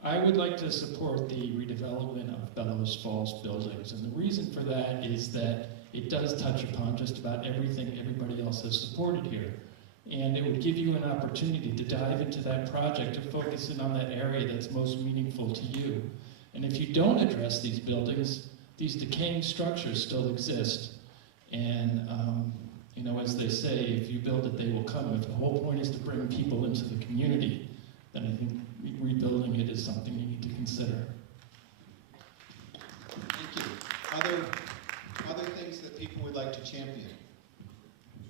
I would like to support the redevelopment of Bellows Falls buildings, and the reason for that is that it does touch upon just about everything everybody else has supported here. And it would give you an opportunity to dive into that project, to focus in on that area that's most meaningful to you. And if you don't address these buildings, these decaying structures still exist. And you know, as they say, if you build it, they will come. If the whole point is to bring people into the community, then I think rebuilding it is something you need to consider. Thank you. Other things that people would like to champion?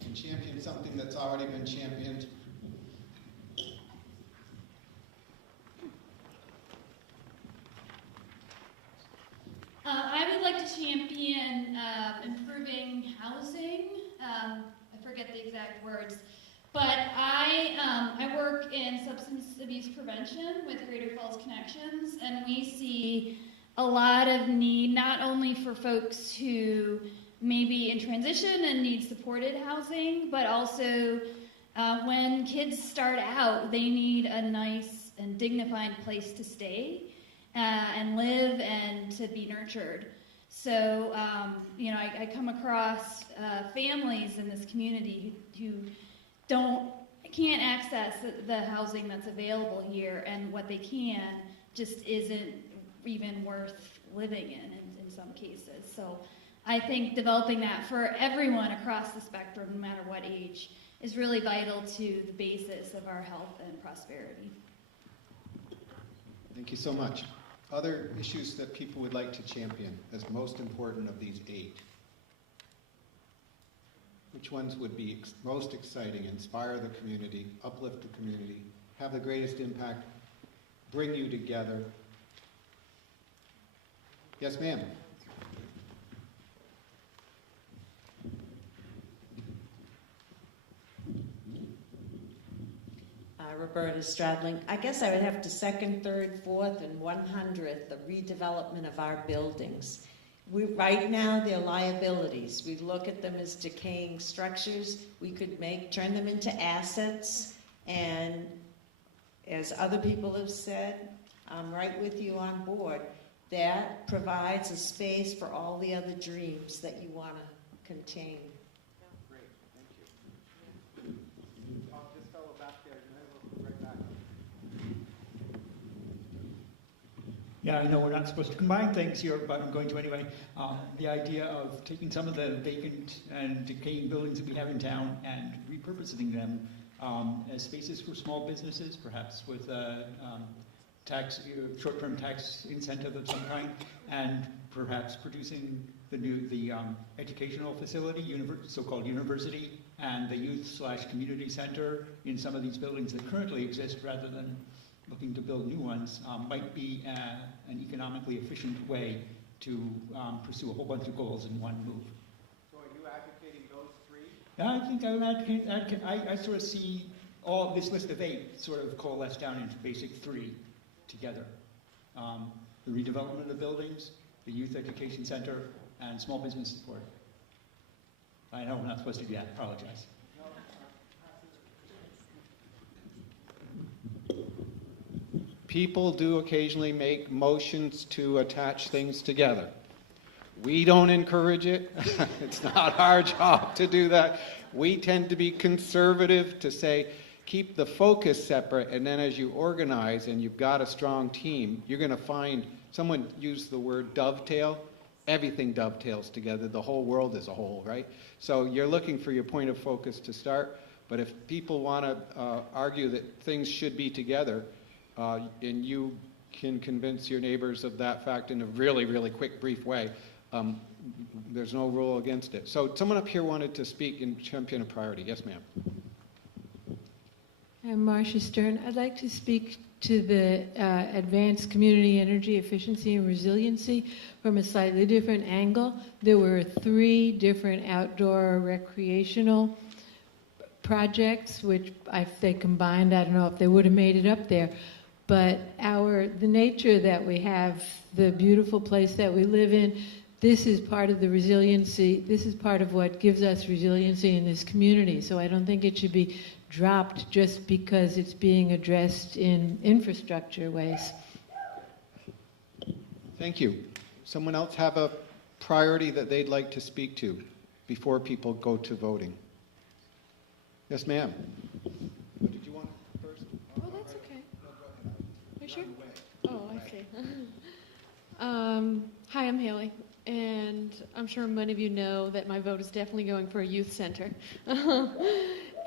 And champion something that's already been championed. I would like to champion improving housing. I forget the exact words, but I work in substance abuse prevention with Greater Falls Connections, and we see a lot of need not only for folks who may be in transition and need supported housing, but also when kids start out, they need a nice and dignified place to stay and live and to be nurtured. So, you know, I come across families in this community who can't access the housing that's available here, and what they can just isn't even worth living in some cases. So I think developing that for everyone across the spectrum, no matter what age, is really vital to the basis of our health and prosperity. Thank you so much. Other issues that people would like to champion as most important of these 8? Which ones would be most exciting, inspire the community, uplift the community, have the greatest impact, bring you together? Yes, ma'am. Roberta Stradling. I guess I would have to 2nd, 3rd, 4th, and 100th, the redevelopment of our buildings. Right now, they're liabilities. We look at them as decaying structures. We could turn them into assets, and as other people have said, I'm right with you on board. That provides a space for all the other dreams that you want to contain. Great, thank you. This fellow back there, and then we'll right back. Yeah, I know we're not supposed to combine things here, but I'm going to anyway. The idea of taking some of the vacant and decaying buildings that we have in town and repurposing them as spaces for small businesses, perhaps with short-term tax incentive of some kind, and perhaps producing the educational facility, so-called university and the youth/community center in some of these buildings that currently exist, rather than looking to build new ones, might be an economically efficient way to pursue a whole bunch of goals in one move. So are you advocating those three? I think I would advocate, I sort of see all this list of 8 sort of coalesce down into basic 3 together. The redevelopment of buildings, the youth education center, and small business support. I know we're not supposed to do that, apologize. People do occasionally make motions to attach things together. We don't encourage it. It's not our job to do that. We tend to be conservative, to say, keep the focus separate, and then as you organize and you've got a strong team, you're going to find, someone used the word dovetail, everything dovetails together, the whole world as a whole, right? So you're looking for your point of focus to start, but if people want to argue that things should be together, and you can convince your neighbors of that fact in a really, really quick, brief way, there's no rule against it. So someone up here wanted to speak and champion a priority. Yes, ma'am. I'm Marcia Stern. I'd like to speak to the advanced community energy efficiency and resiliency from a slightly different angle. There were 3 different outdoor recreational projects, which if they combined, I don't know if they would have made it up there. But the nature that we have, the beautiful place that we live in, this is part of the resiliency. This is part of what gives us resiliency in this community. So I don't think it should be dropped just because it's being addressed in infrastructure ways. Thank you. Someone else have a priority that they'd like to speak to before people go to voting? Yes, ma'am. Did you want first? Oh, that's okay. Are you sure? Oh, I see. Hi, I'm Haley, and I'm sure many of you know that my vote is definitely going for a youth center.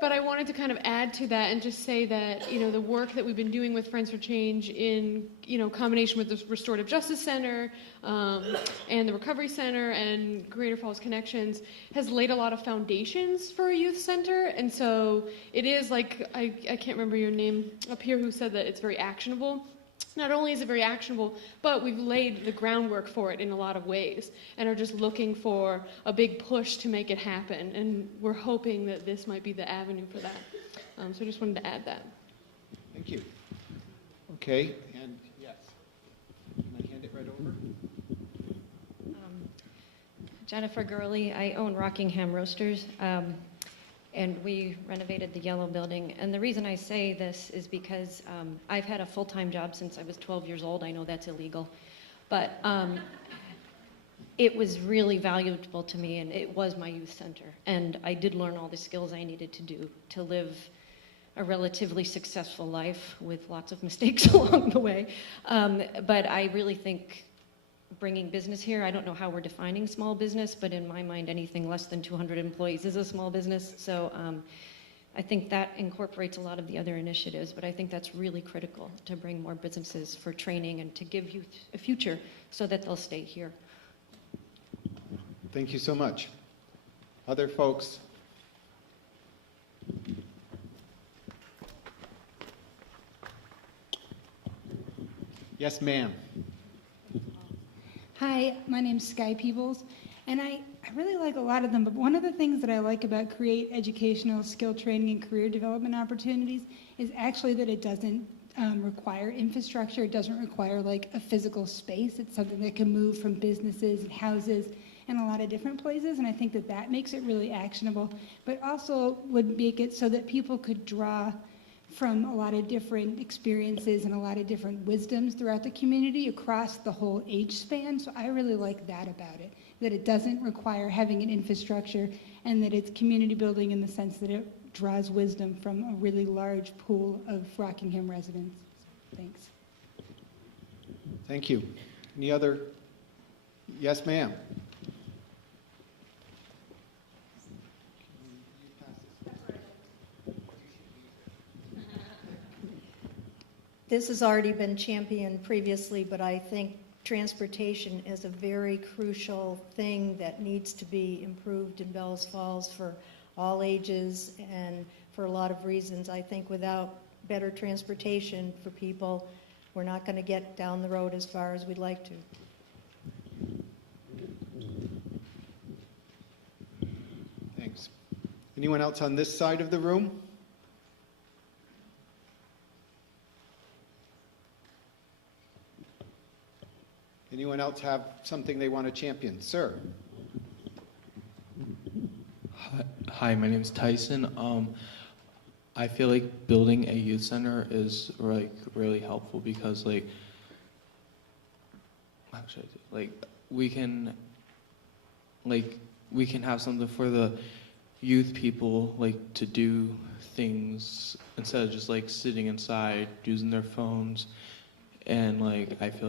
But I wanted to kind of add to that and just say that, the work that we've been doing with Friends for Change in, combination with the Restorative Justice Center and the Recovery Center and Greater Falls Connections has laid a lot of foundations for a youth center. And so it is like, I can't remember your name up here who said that it's very actionable. Not only is it very actionable, but we've laid the groundwork for it in a lot of ways and are just looking for a big push to make it happen. And we're hoping that this might be the avenue for that. So I just wanted to add that. Thank you. Okay, and yes. Can I hand it right over? Jennifer Gurley. I own Rockingham Roasters. And we renovated the yellow building. And the reason I say this is because I've had a full-time job since I was 12 years old. I know that's illegal. But it was really valuable to me, and it was my youth center. And I did learn all the skills I needed to do to live a relatively successful life with lots of mistakes along the way. But I really think bringing business here, I don't know how we're defining small business, but in my mind, anything less than 200 employees is a small business. So I think that incorporates a lot of the other initiatives, but I think that's really critical to bring more businesses for training and to give youth a future so that they'll stay here. Thank you so much. Other folks? Yes, ma'am. Hi, my name's Sky Peebles, and I really like a lot of them, but one of the things that I like about Create Educational Skill Training and Career Development Opportunities is actually that it doesn't require infrastructure. It doesn't require like a physical space. It's something that can move from businesses and houses and a lot of different places, and I think that that makes it really actionable, but also would make it so that people could draw from a lot of different experiences and a lot of different wisdoms throughout the community across the whole age span. So I really like that about it, that it doesn't require having an infrastructure and that it's community building in the sense that it draws wisdom from a really large pool of Rockingham residents. Thanks. Thank you. Any other? Yes, ma'am. This has already been championed previously, but I think transportation is a very crucial thing that needs to be improved in Bellows Falls for all ages, and for a lot of reasons. I think without better transportation for people, we're not going to get down the road as far as we'd like to. Thanks. Anyone else on this side of the room? Anyone else have something they want to champion? Sir. Hi, my name is Tyson. I feel like building a youth center is like really helpful because we can have something for the youth people to do things instead of just sitting inside using their phones, and I feel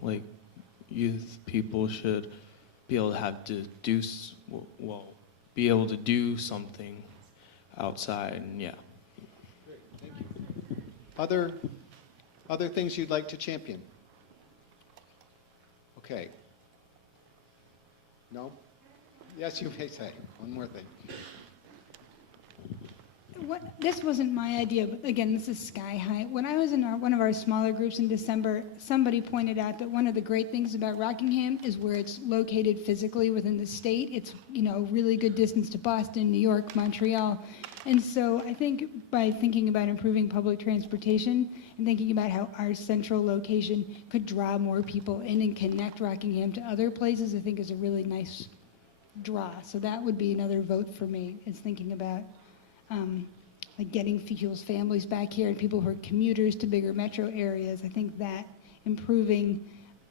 like youth people should be able to be able to do something outside, and yeah. Great, thank you. Other things you'd like to champion? Okay. No? Yes, you may say. One more thing. This wasn't my idea, but again, this is sky high. When I was in one of our smaller groups in December, somebody pointed out that one of the great things about Rockingham is where it's located physically within the state. It's, a really good distance to Boston, New York, Montreal. And so I think by thinking about improving public transportation and thinking about how our central location could draw more people in and connect Rockingham to other places, I think is a really nice draw. So that would be another vote for me, is thinking about getting people's families back here and people who are commuters to bigger metro areas. I think that improving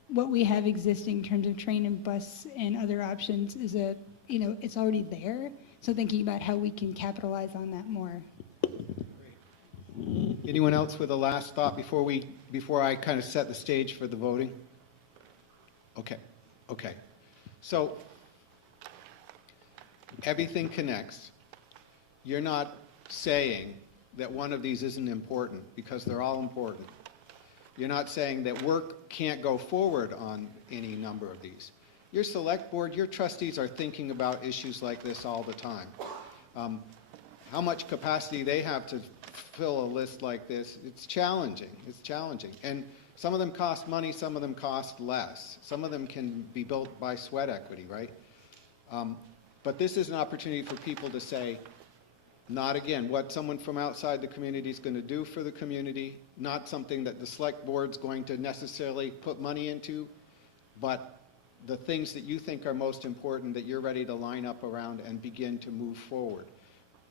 what we have existing in terms of train and bus and other options is it's already there. So thinking about how we can capitalize on that more. Anyone else with a last thought before I kind of set the stage for the voting? Okay. So everything connects. You're not saying that one of these isn't important, because they're all important. You're not saying that work can't go forward on any number of these. Your select board, your trustees are thinking about issues like this all the time. How much capacity they have to fill a list like this, it's challenging. And some of them cost money, some of them cost less. Some of them can be built by sweat equity, right? But this is an opportunity for people to say, not again what someone from outside the community is going to do for the community, not something that the select board's going to necessarily put money into, but the things that you think are most important that you're ready to line up around and begin to move forward.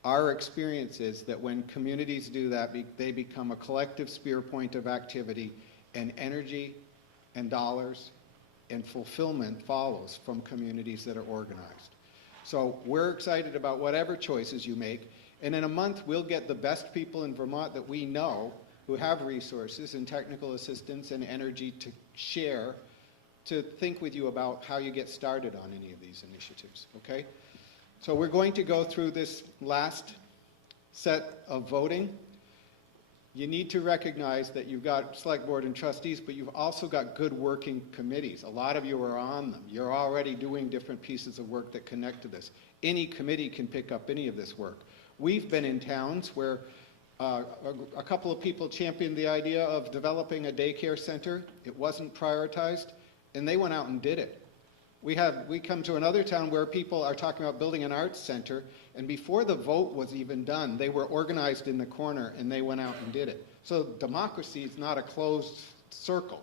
Our experience is that when communities do that, they become a collective spear point of activity, and energy and dollars and fulfillment follows from communities that are organized. So we're excited about whatever choices you make. And in a month, we'll get the best people in Vermont that we know who have resources and technical assistance and energy to share, to think with you about how you get started on any of these initiatives, okay? So we're going to go through this last set of voting. You need to recognize that you've got select board and trustees, but you've also got good working committees. A lot of you are on them. You're already doing different pieces of work that connect to this. Any committee can pick up any of this work. We've been in towns where a couple of people championed the idea of developing a daycare center. It wasn't prioritized, and they went out and did it. We come to another town where people are talking about building an arts center, and before the vote was even done, they were organized in the corner and they went out and did it. So democracy is not a closed circle.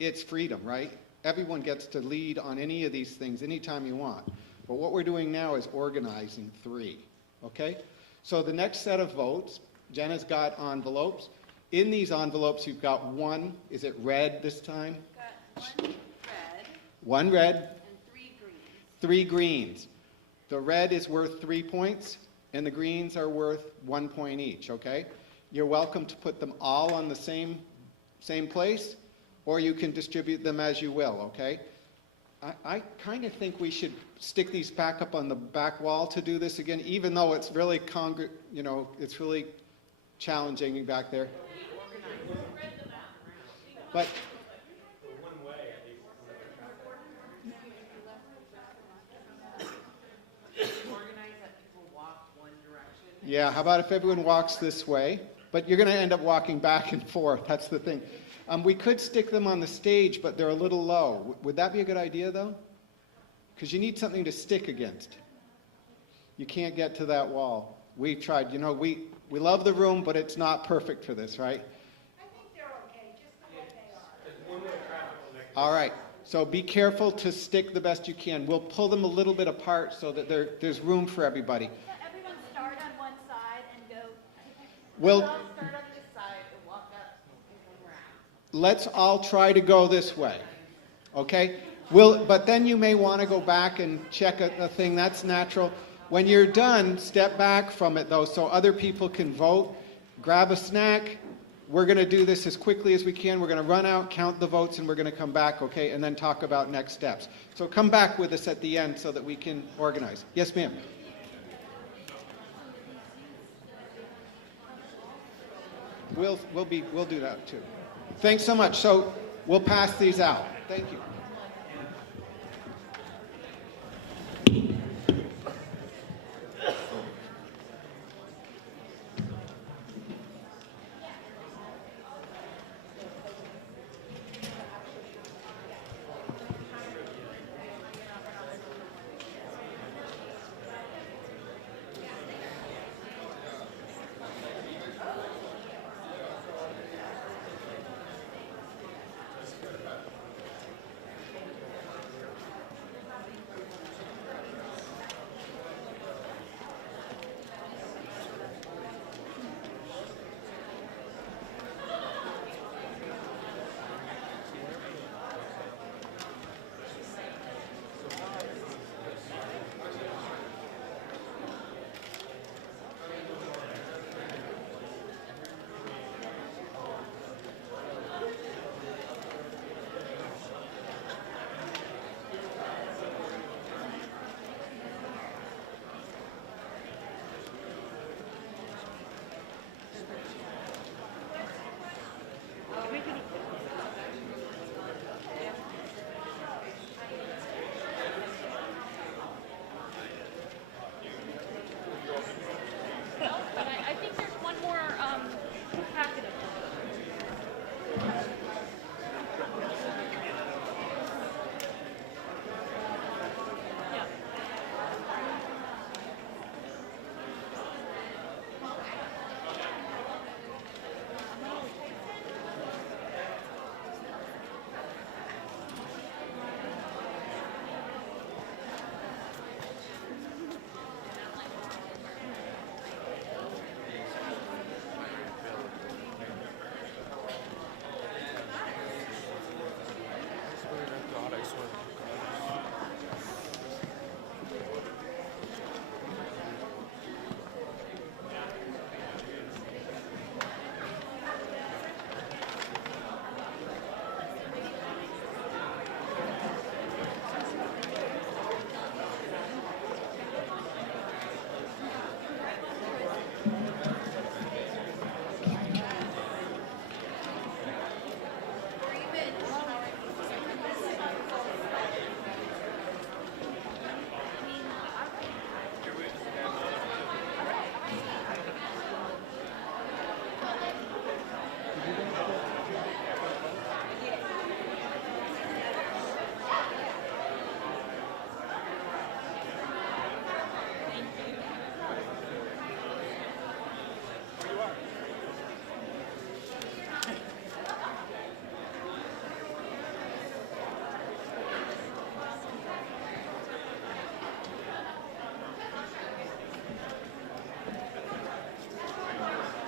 It's freedom, right? Everyone gets to lead on any of these things anytime you want. But what we're doing now is organizing three, okay? So the next set of votes, Jenna's got envelopes. In these envelopes, you've got one, is it red this time? Got One red. and 3 greens. 3 greens. The red is worth 3 points, and the greens are worth 1 point each, okay? You're welcome to put them all on the same place, or you can distribute them as you will, okay? I kind of think we should stick these back up on the back wall to do this again, even though it's really it's really challenging back there. But Organize it Yeah, how about if everyone walks this way? But you're going to end up walking back and forth. That's the thing. We could stick them on the stage, but they're a little low. Would that be a good idea, though? Because you need something to stick against. You can't get to that wall. We tried. You know, we love the room, but it's not perfect for this, right? I think they're okay, just the way they are. All right. So be careful to stick the best you can. We'll pull them a little bit apart so that there's room for everybody. Everyone start on one side and go. We'll Start on this side and walk up and come around. let's all try to go this way. Okay? But then you may want to go back and check a thing. That's natural. When you're done, step back from it, though, so other people can vote. Grab a snack. We're going to do this as quickly as we can. We're going to run out, count the votes, and we're going to come back, okay, and then talk about next steps. So come back with us at the end so that we can organize. Yes, ma'am. We'll do that, too. Thanks so much. So we'll pass these out. Thank you.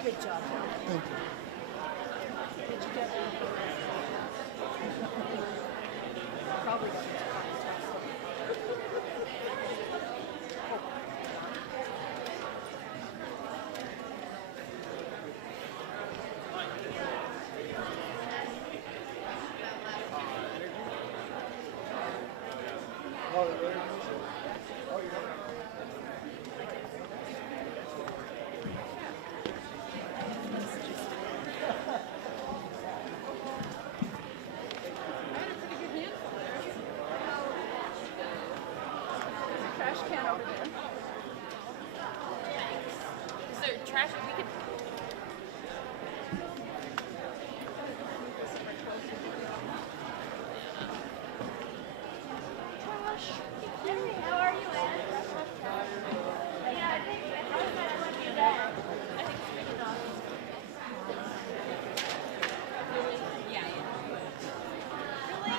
Good job. Thank you. Did you get probably got trash, we could. Hey, how are you, Ed? Yeah, I think I want you back. I think it's really awesome. Really? Yeah. Really?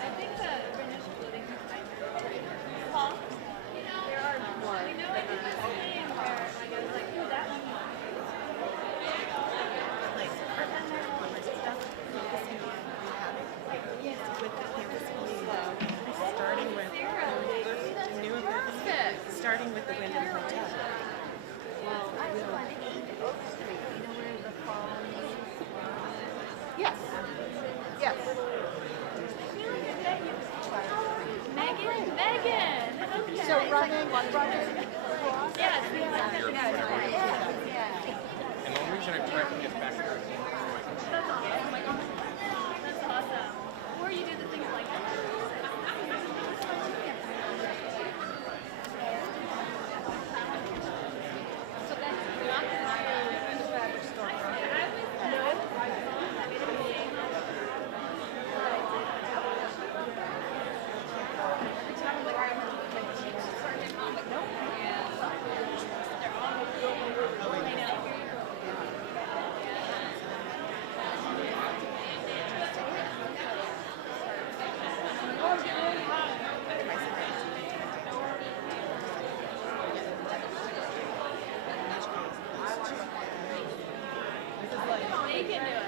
I think the British building is like, Paul, there are more. You know, I did this thing where like, I was like, ooh, that one. Like, and then there's all this stuff focusing on with the campus starting with starting with the Wyndham Hotel. Well, you know where the fall is? Yes. Yes. Megan. Okay. So running. Yes. Yeah. And the only reason I tried to get back there is That's awesome. That's awesome. Or you do the things like that. So that's not the fabric store. They can do it.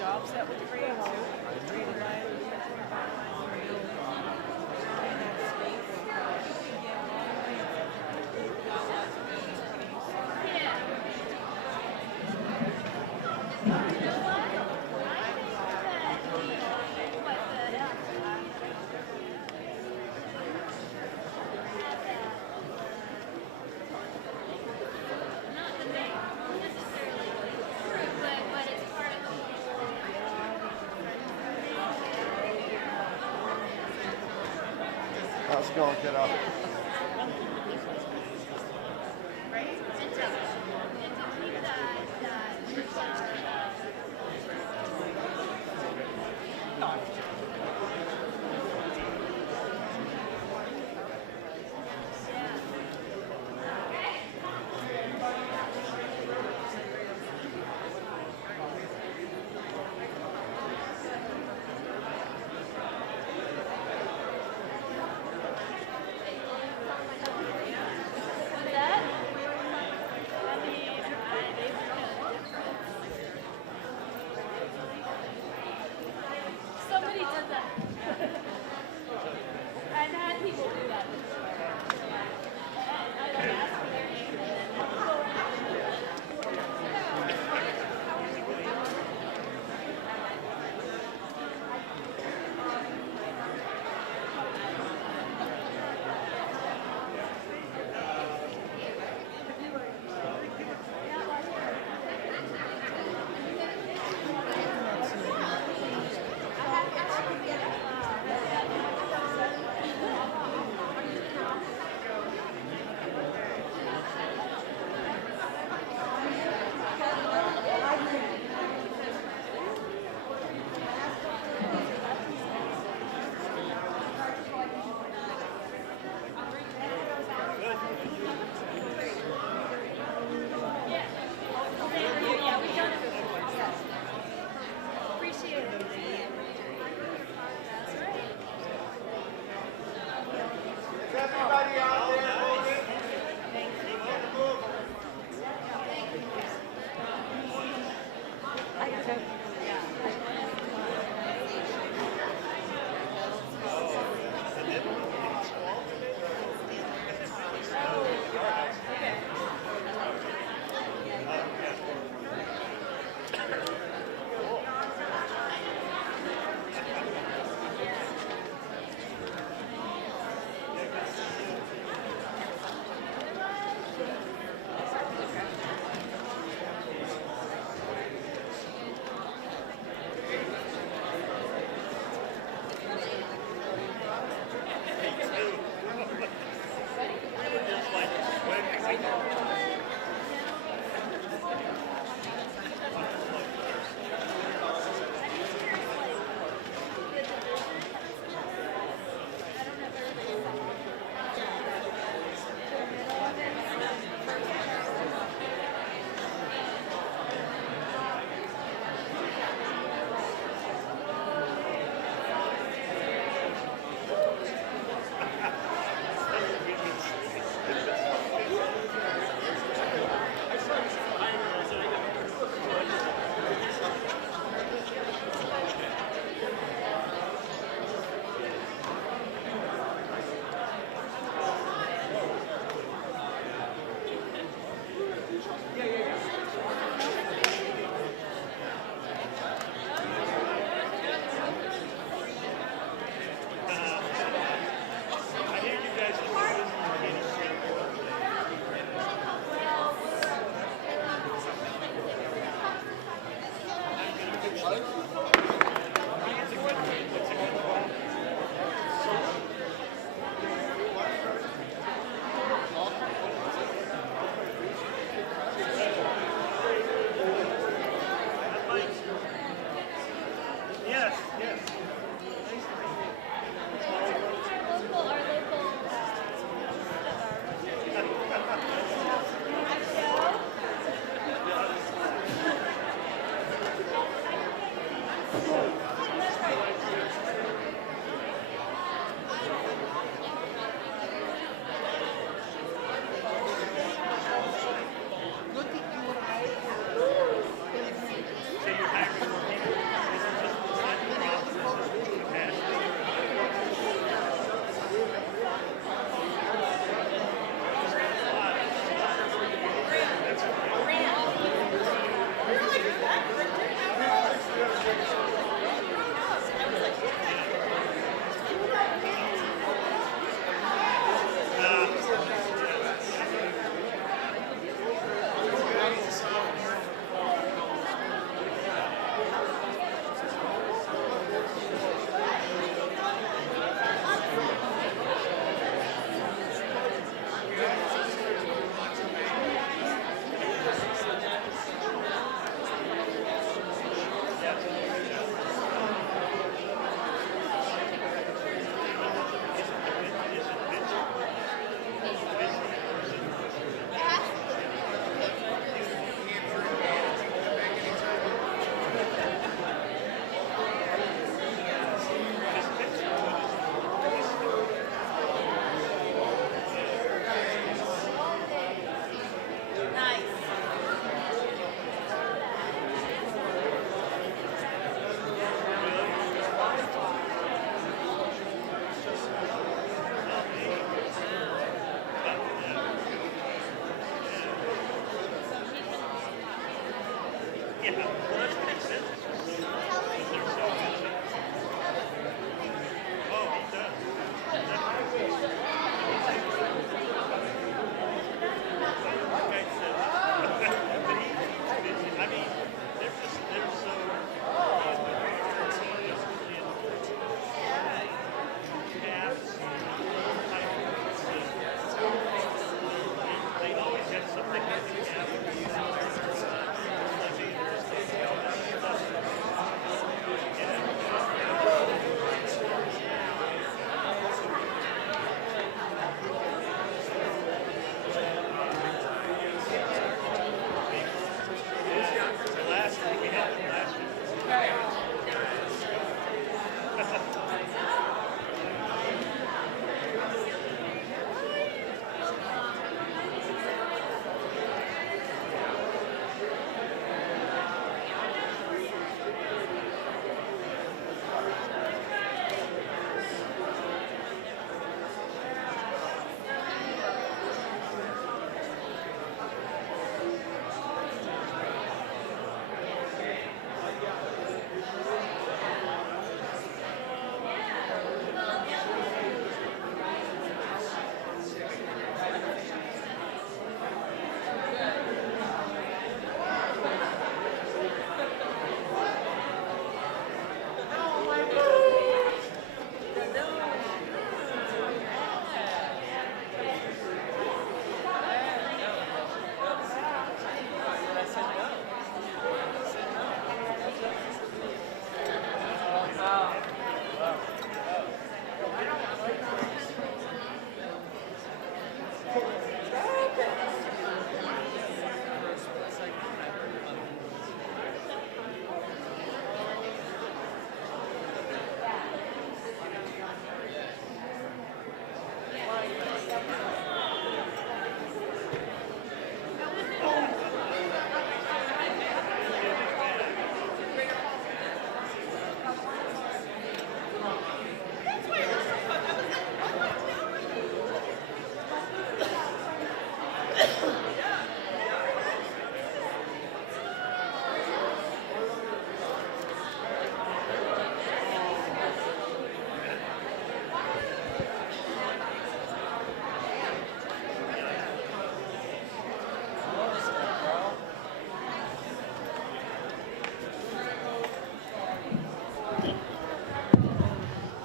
Jobs that would create too. Let's go, get up. Somebody did that. I've had people do that before. I don't ask for their name and then yeah, we've done it before. Yes. Appreciate it. That's right. Is everybody out there moving? I took,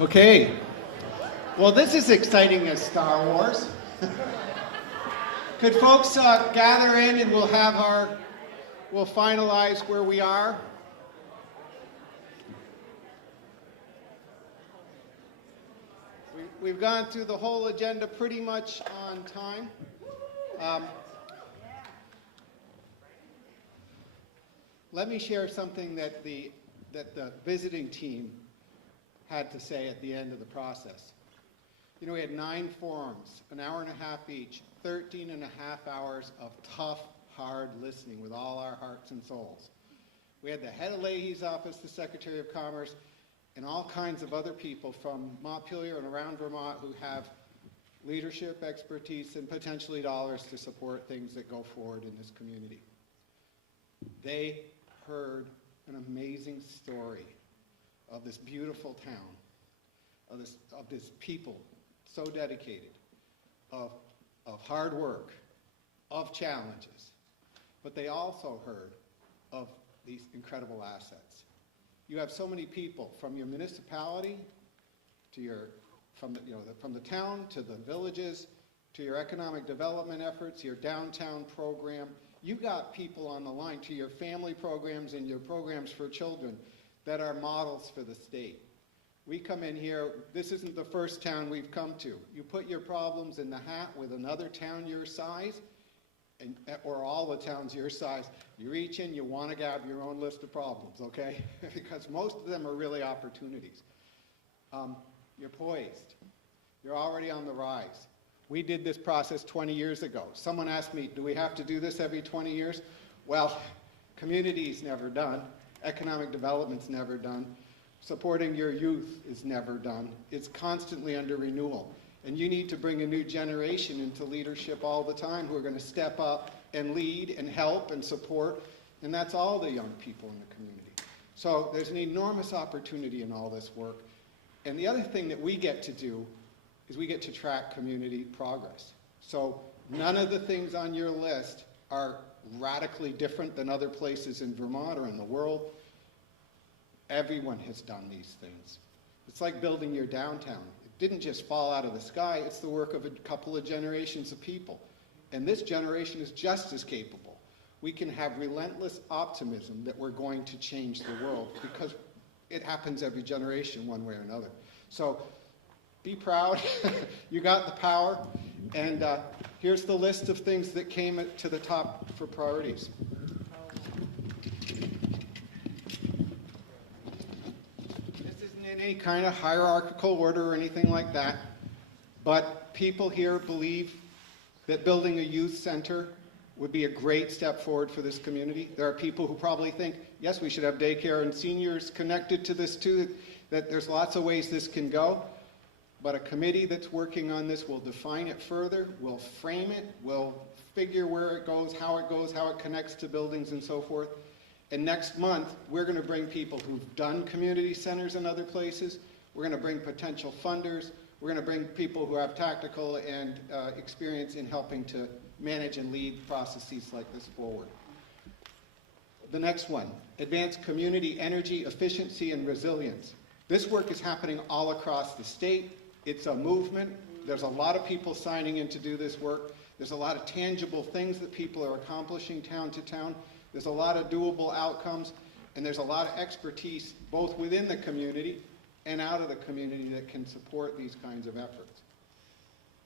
Okay. Well, this is exciting as Star Wars. Could folks gather in and we'll finalize where we are. We've gone through the whole agenda pretty much on time. Let me share something that the visiting team had to say at the end of the process. You know, we had 9 forums, an hour and a half each, 13 and a half hours of tough, hard listening with all our hearts and souls. We had the head of Leahy's office, the Secretary of Commerce, and all kinds of other people from Montpelier and around Vermont who have leadership, expertise, and potentially dollars to support things that go forward in this community. They heard an amazing story of this beautiful town, of this people so dedicated, of hard work, of challenges. But they also heard of these incredible assets. You have so many people from your municipality to from the town to the villages to your economic development efforts, your downtown program. You got people on the line to your family programs and your programs for children that are models for the state. We come in here, this isn't the first town we've come to. You put your problems in the hat with another town your size, or all the towns your size, you reach in, you want to have your own list of problems, okay? Because most of them are really opportunities. You're poised. You're already on the rise. We did this process 20 years ago. Someone asked me, do we have to do this every 20 years? Well, community's never done. Economic development's never done. Supporting your youth is never done. It's constantly under renewal. And you need to bring a new generation into leadership all the time who are going to step up and lead and help and support. And that's all the young people in the community. So there's an enormous opportunity in all this work. And the other thing that we get to do is we get to track community progress. So none of the things on your list are radically different than other places in Vermont or in the world. Everyone has done these things. It's like building your downtown. It didn't just fall out of the sky. It's the work of a couple of generations of people. And this generation is just as capable. We can have relentless optimism that we're going to change the world because it happens every generation one way or another. So be proud. You got the power. And here's the list of things that came to the top for priorities. Any kind of hierarchical order or anything like that, but people here believe that building a youth center would be a great step forward for this community. There are people who probably think, yes, we should have daycare and seniors connected to this too, that there's lots of ways this can go, but a committee that's working on this will define it further, will frame it, will figure where it goes, how it connects to buildings and so forth. And next month, we're going to bring people who've done community centers in other places. We're going to bring potential funders. We're going to bring people who have tactical and experience in helping to manage and lead processes like this forward. The next one, advance community energy efficiency and resilience. This work is happening all across the state. It's a movement. There's a lot of people signing in to do this work. There's a lot of tangible things that people are accomplishing town to town. There's a lot of doable outcomes, and there's a lot of expertise both within the community and out of the community that can support these kinds of efforts.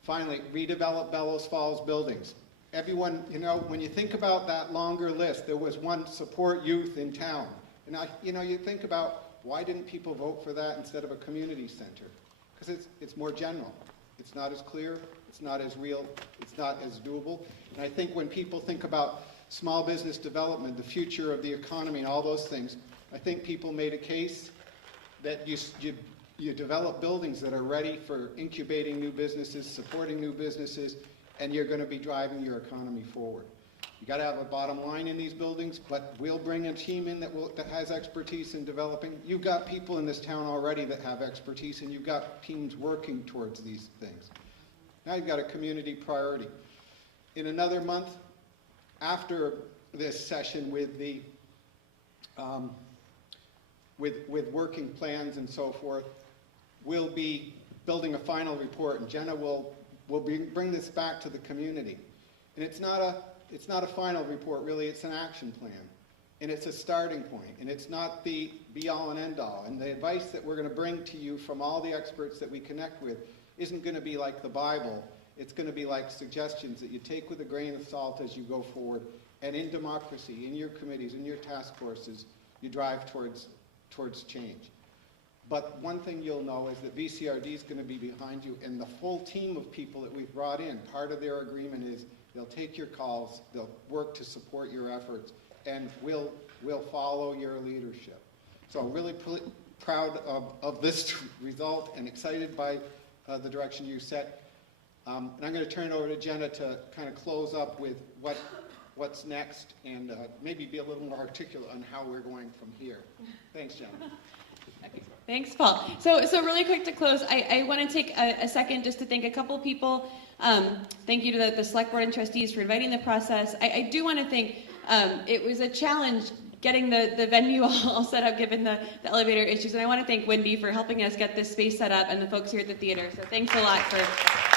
Finally, redevelop Bellows Falls buildings. Everyone, when you think about that longer list, there was one, support youth in town. And you think about why didn't people vote for that instead of a community center? Because it's more general. It's not as clear, it's not as real, it's not as doable. And I think when people think about small business development, the future of the economy, and all those things, I think people made a case that you develop buildings that are ready for incubating new businesses, supporting new businesses, and you're going to be driving your economy forward. You got to have a bottom line in these buildings, but we'll bring a team in that has expertise in developing. You've got people in this town already that have expertise, and you've got teams working towards these things. Now you've got a community priority. In another month, after this session with the with working plans and so forth, we'll be building a final report, and Jenna will bring this back to the community. And it's not a final report, really, it's an action plan. And it's a starting point, and it's not the be-all and end-all. And the advice that we're going to bring to you from all the experts that we connect with isn't going to be like the Bible. It's going to be like suggestions that you take with a grain of salt as you go forward. And in democracy, in your committees, in your task forces, you drive towards change. But one thing you'll know is that VCRD is going to be behind you, and the full team of people that we've brought in, part of their agreement is they'll take your calls, they'll work to support your efforts, and we'll follow your leadership. So I'm really proud of this result and excited by the direction you set. And I'm going to turn it over to Jenna to kind of close up with what's next and maybe be a little more articulate on how we're going from here. Thanks, Jenna. Okay. Thanks, Paul. So really quick to close, I want to take a second just to thank a couple people. Thank you to the Selectboard and Trustees for inviting the process. I do want to thank, it was a challenge getting the venue all set up given the elevator issues, and I want to thank Wendy for helping us get this space set up and the folks here at the theater. So thanks a lot for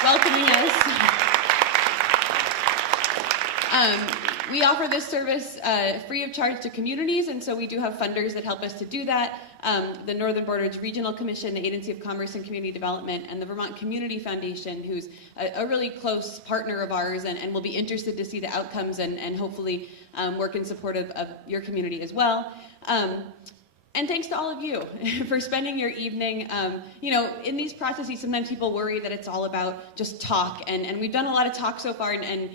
welcoming us. We offer this service free of charge to communities, and so we do have funders that help us to do that. The Northern Borders Regional Commission, the Agency of Commerce and Community Development, and the Vermont Community Foundation, who's a really close partner of ours and will be interested to see the outcomes and hopefully work in support of your community as well. And thanks to all of you for spending your evening. In these processes, sometimes people worry that it's all about just talk, and we've done a lot of talk so far and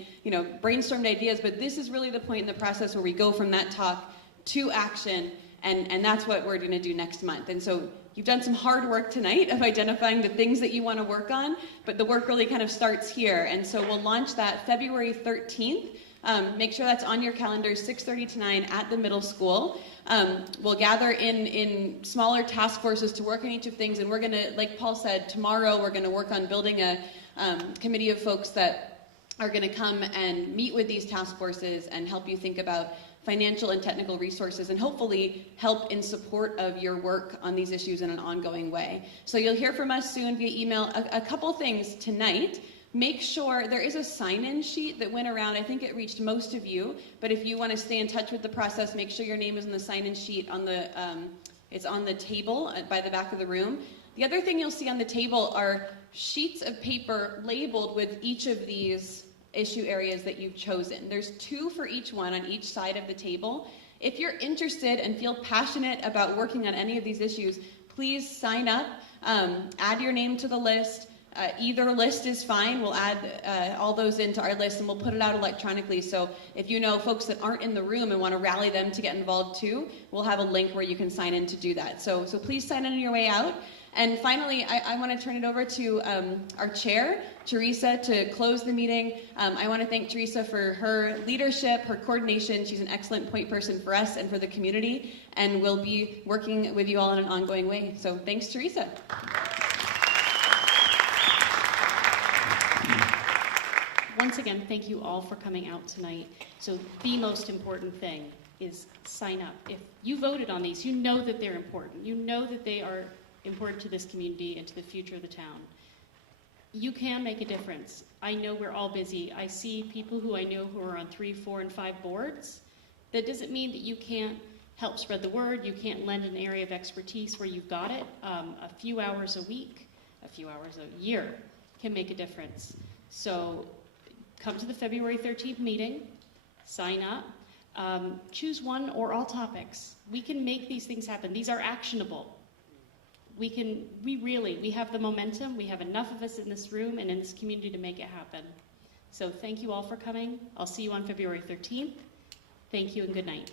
brainstormed ideas, but this is really the point in the process where we go from that talk to action, and that's what we're going to do next month. And so you've done some hard work tonight of identifying the things that you want to work on, but the work really kind of starts here, and so we'll launch that February 13th. Make sure that's on your calendars, 6:30 to 9 at the middle school. We'll gather in smaller task forces to work on each of things, and we're going to, like Paul said, tomorrow we're going to work on building a committee of folks that are going to come and meet with these task forces and help you think about financial and technical resources and hopefully help in support of your work on these issues in an ongoing way. So you'll hear from us soon via email. A couple things tonight. Make sure there is a sign-in sheet that went around. I think it reached most of you, but if you want to stay in touch with the process, make sure your name is on the sign-in sheet. It's on the table by the back of the room. The other thing you'll see on the table are sheets of paper labeled with each of these issue areas that you've chosen. There's 2 for each one on each side of the table. If you're interested and feel passionate about working on any of these issues, please sign up, add your name to the list. Either list is fine. We'll add all those into our list and we'll put it out electronically. So if you know folks that aren't in the room and want to rally them to get involved too, we'll have a link where you can sign in to do that. So please sign in on your way out. And finally, I want to turn it over to our chair, Teresa, to close the meeting. I want to thank Teresa for her leadership, her coordination. She's an excellent point person for us and for the community, and we'll be working with you all in an ongoing way. So thanks, Teresa. Once again, thank you all for coming out tonight. So the most important thing is sign up. If you voted on these, you know that they're important. You know that they are important to this community and to the future of the town. You can make a difference. I know we're all busy. I see people who I know who are on 3, 4, and 5 boards. That doesn't mean that you can't help spread the word. You can't lend an area of expertise where you've got it. A few hours a week, a few hours a year can make a difference. So come to the February 13th meeting, sign up, choose one or all topics. We can make these things happen. These are actionable. We have the momentum. We have enough of us in this room and in this community to make it happen. So thank you all for coming. I'll see you on February 13th. Thank you and good night.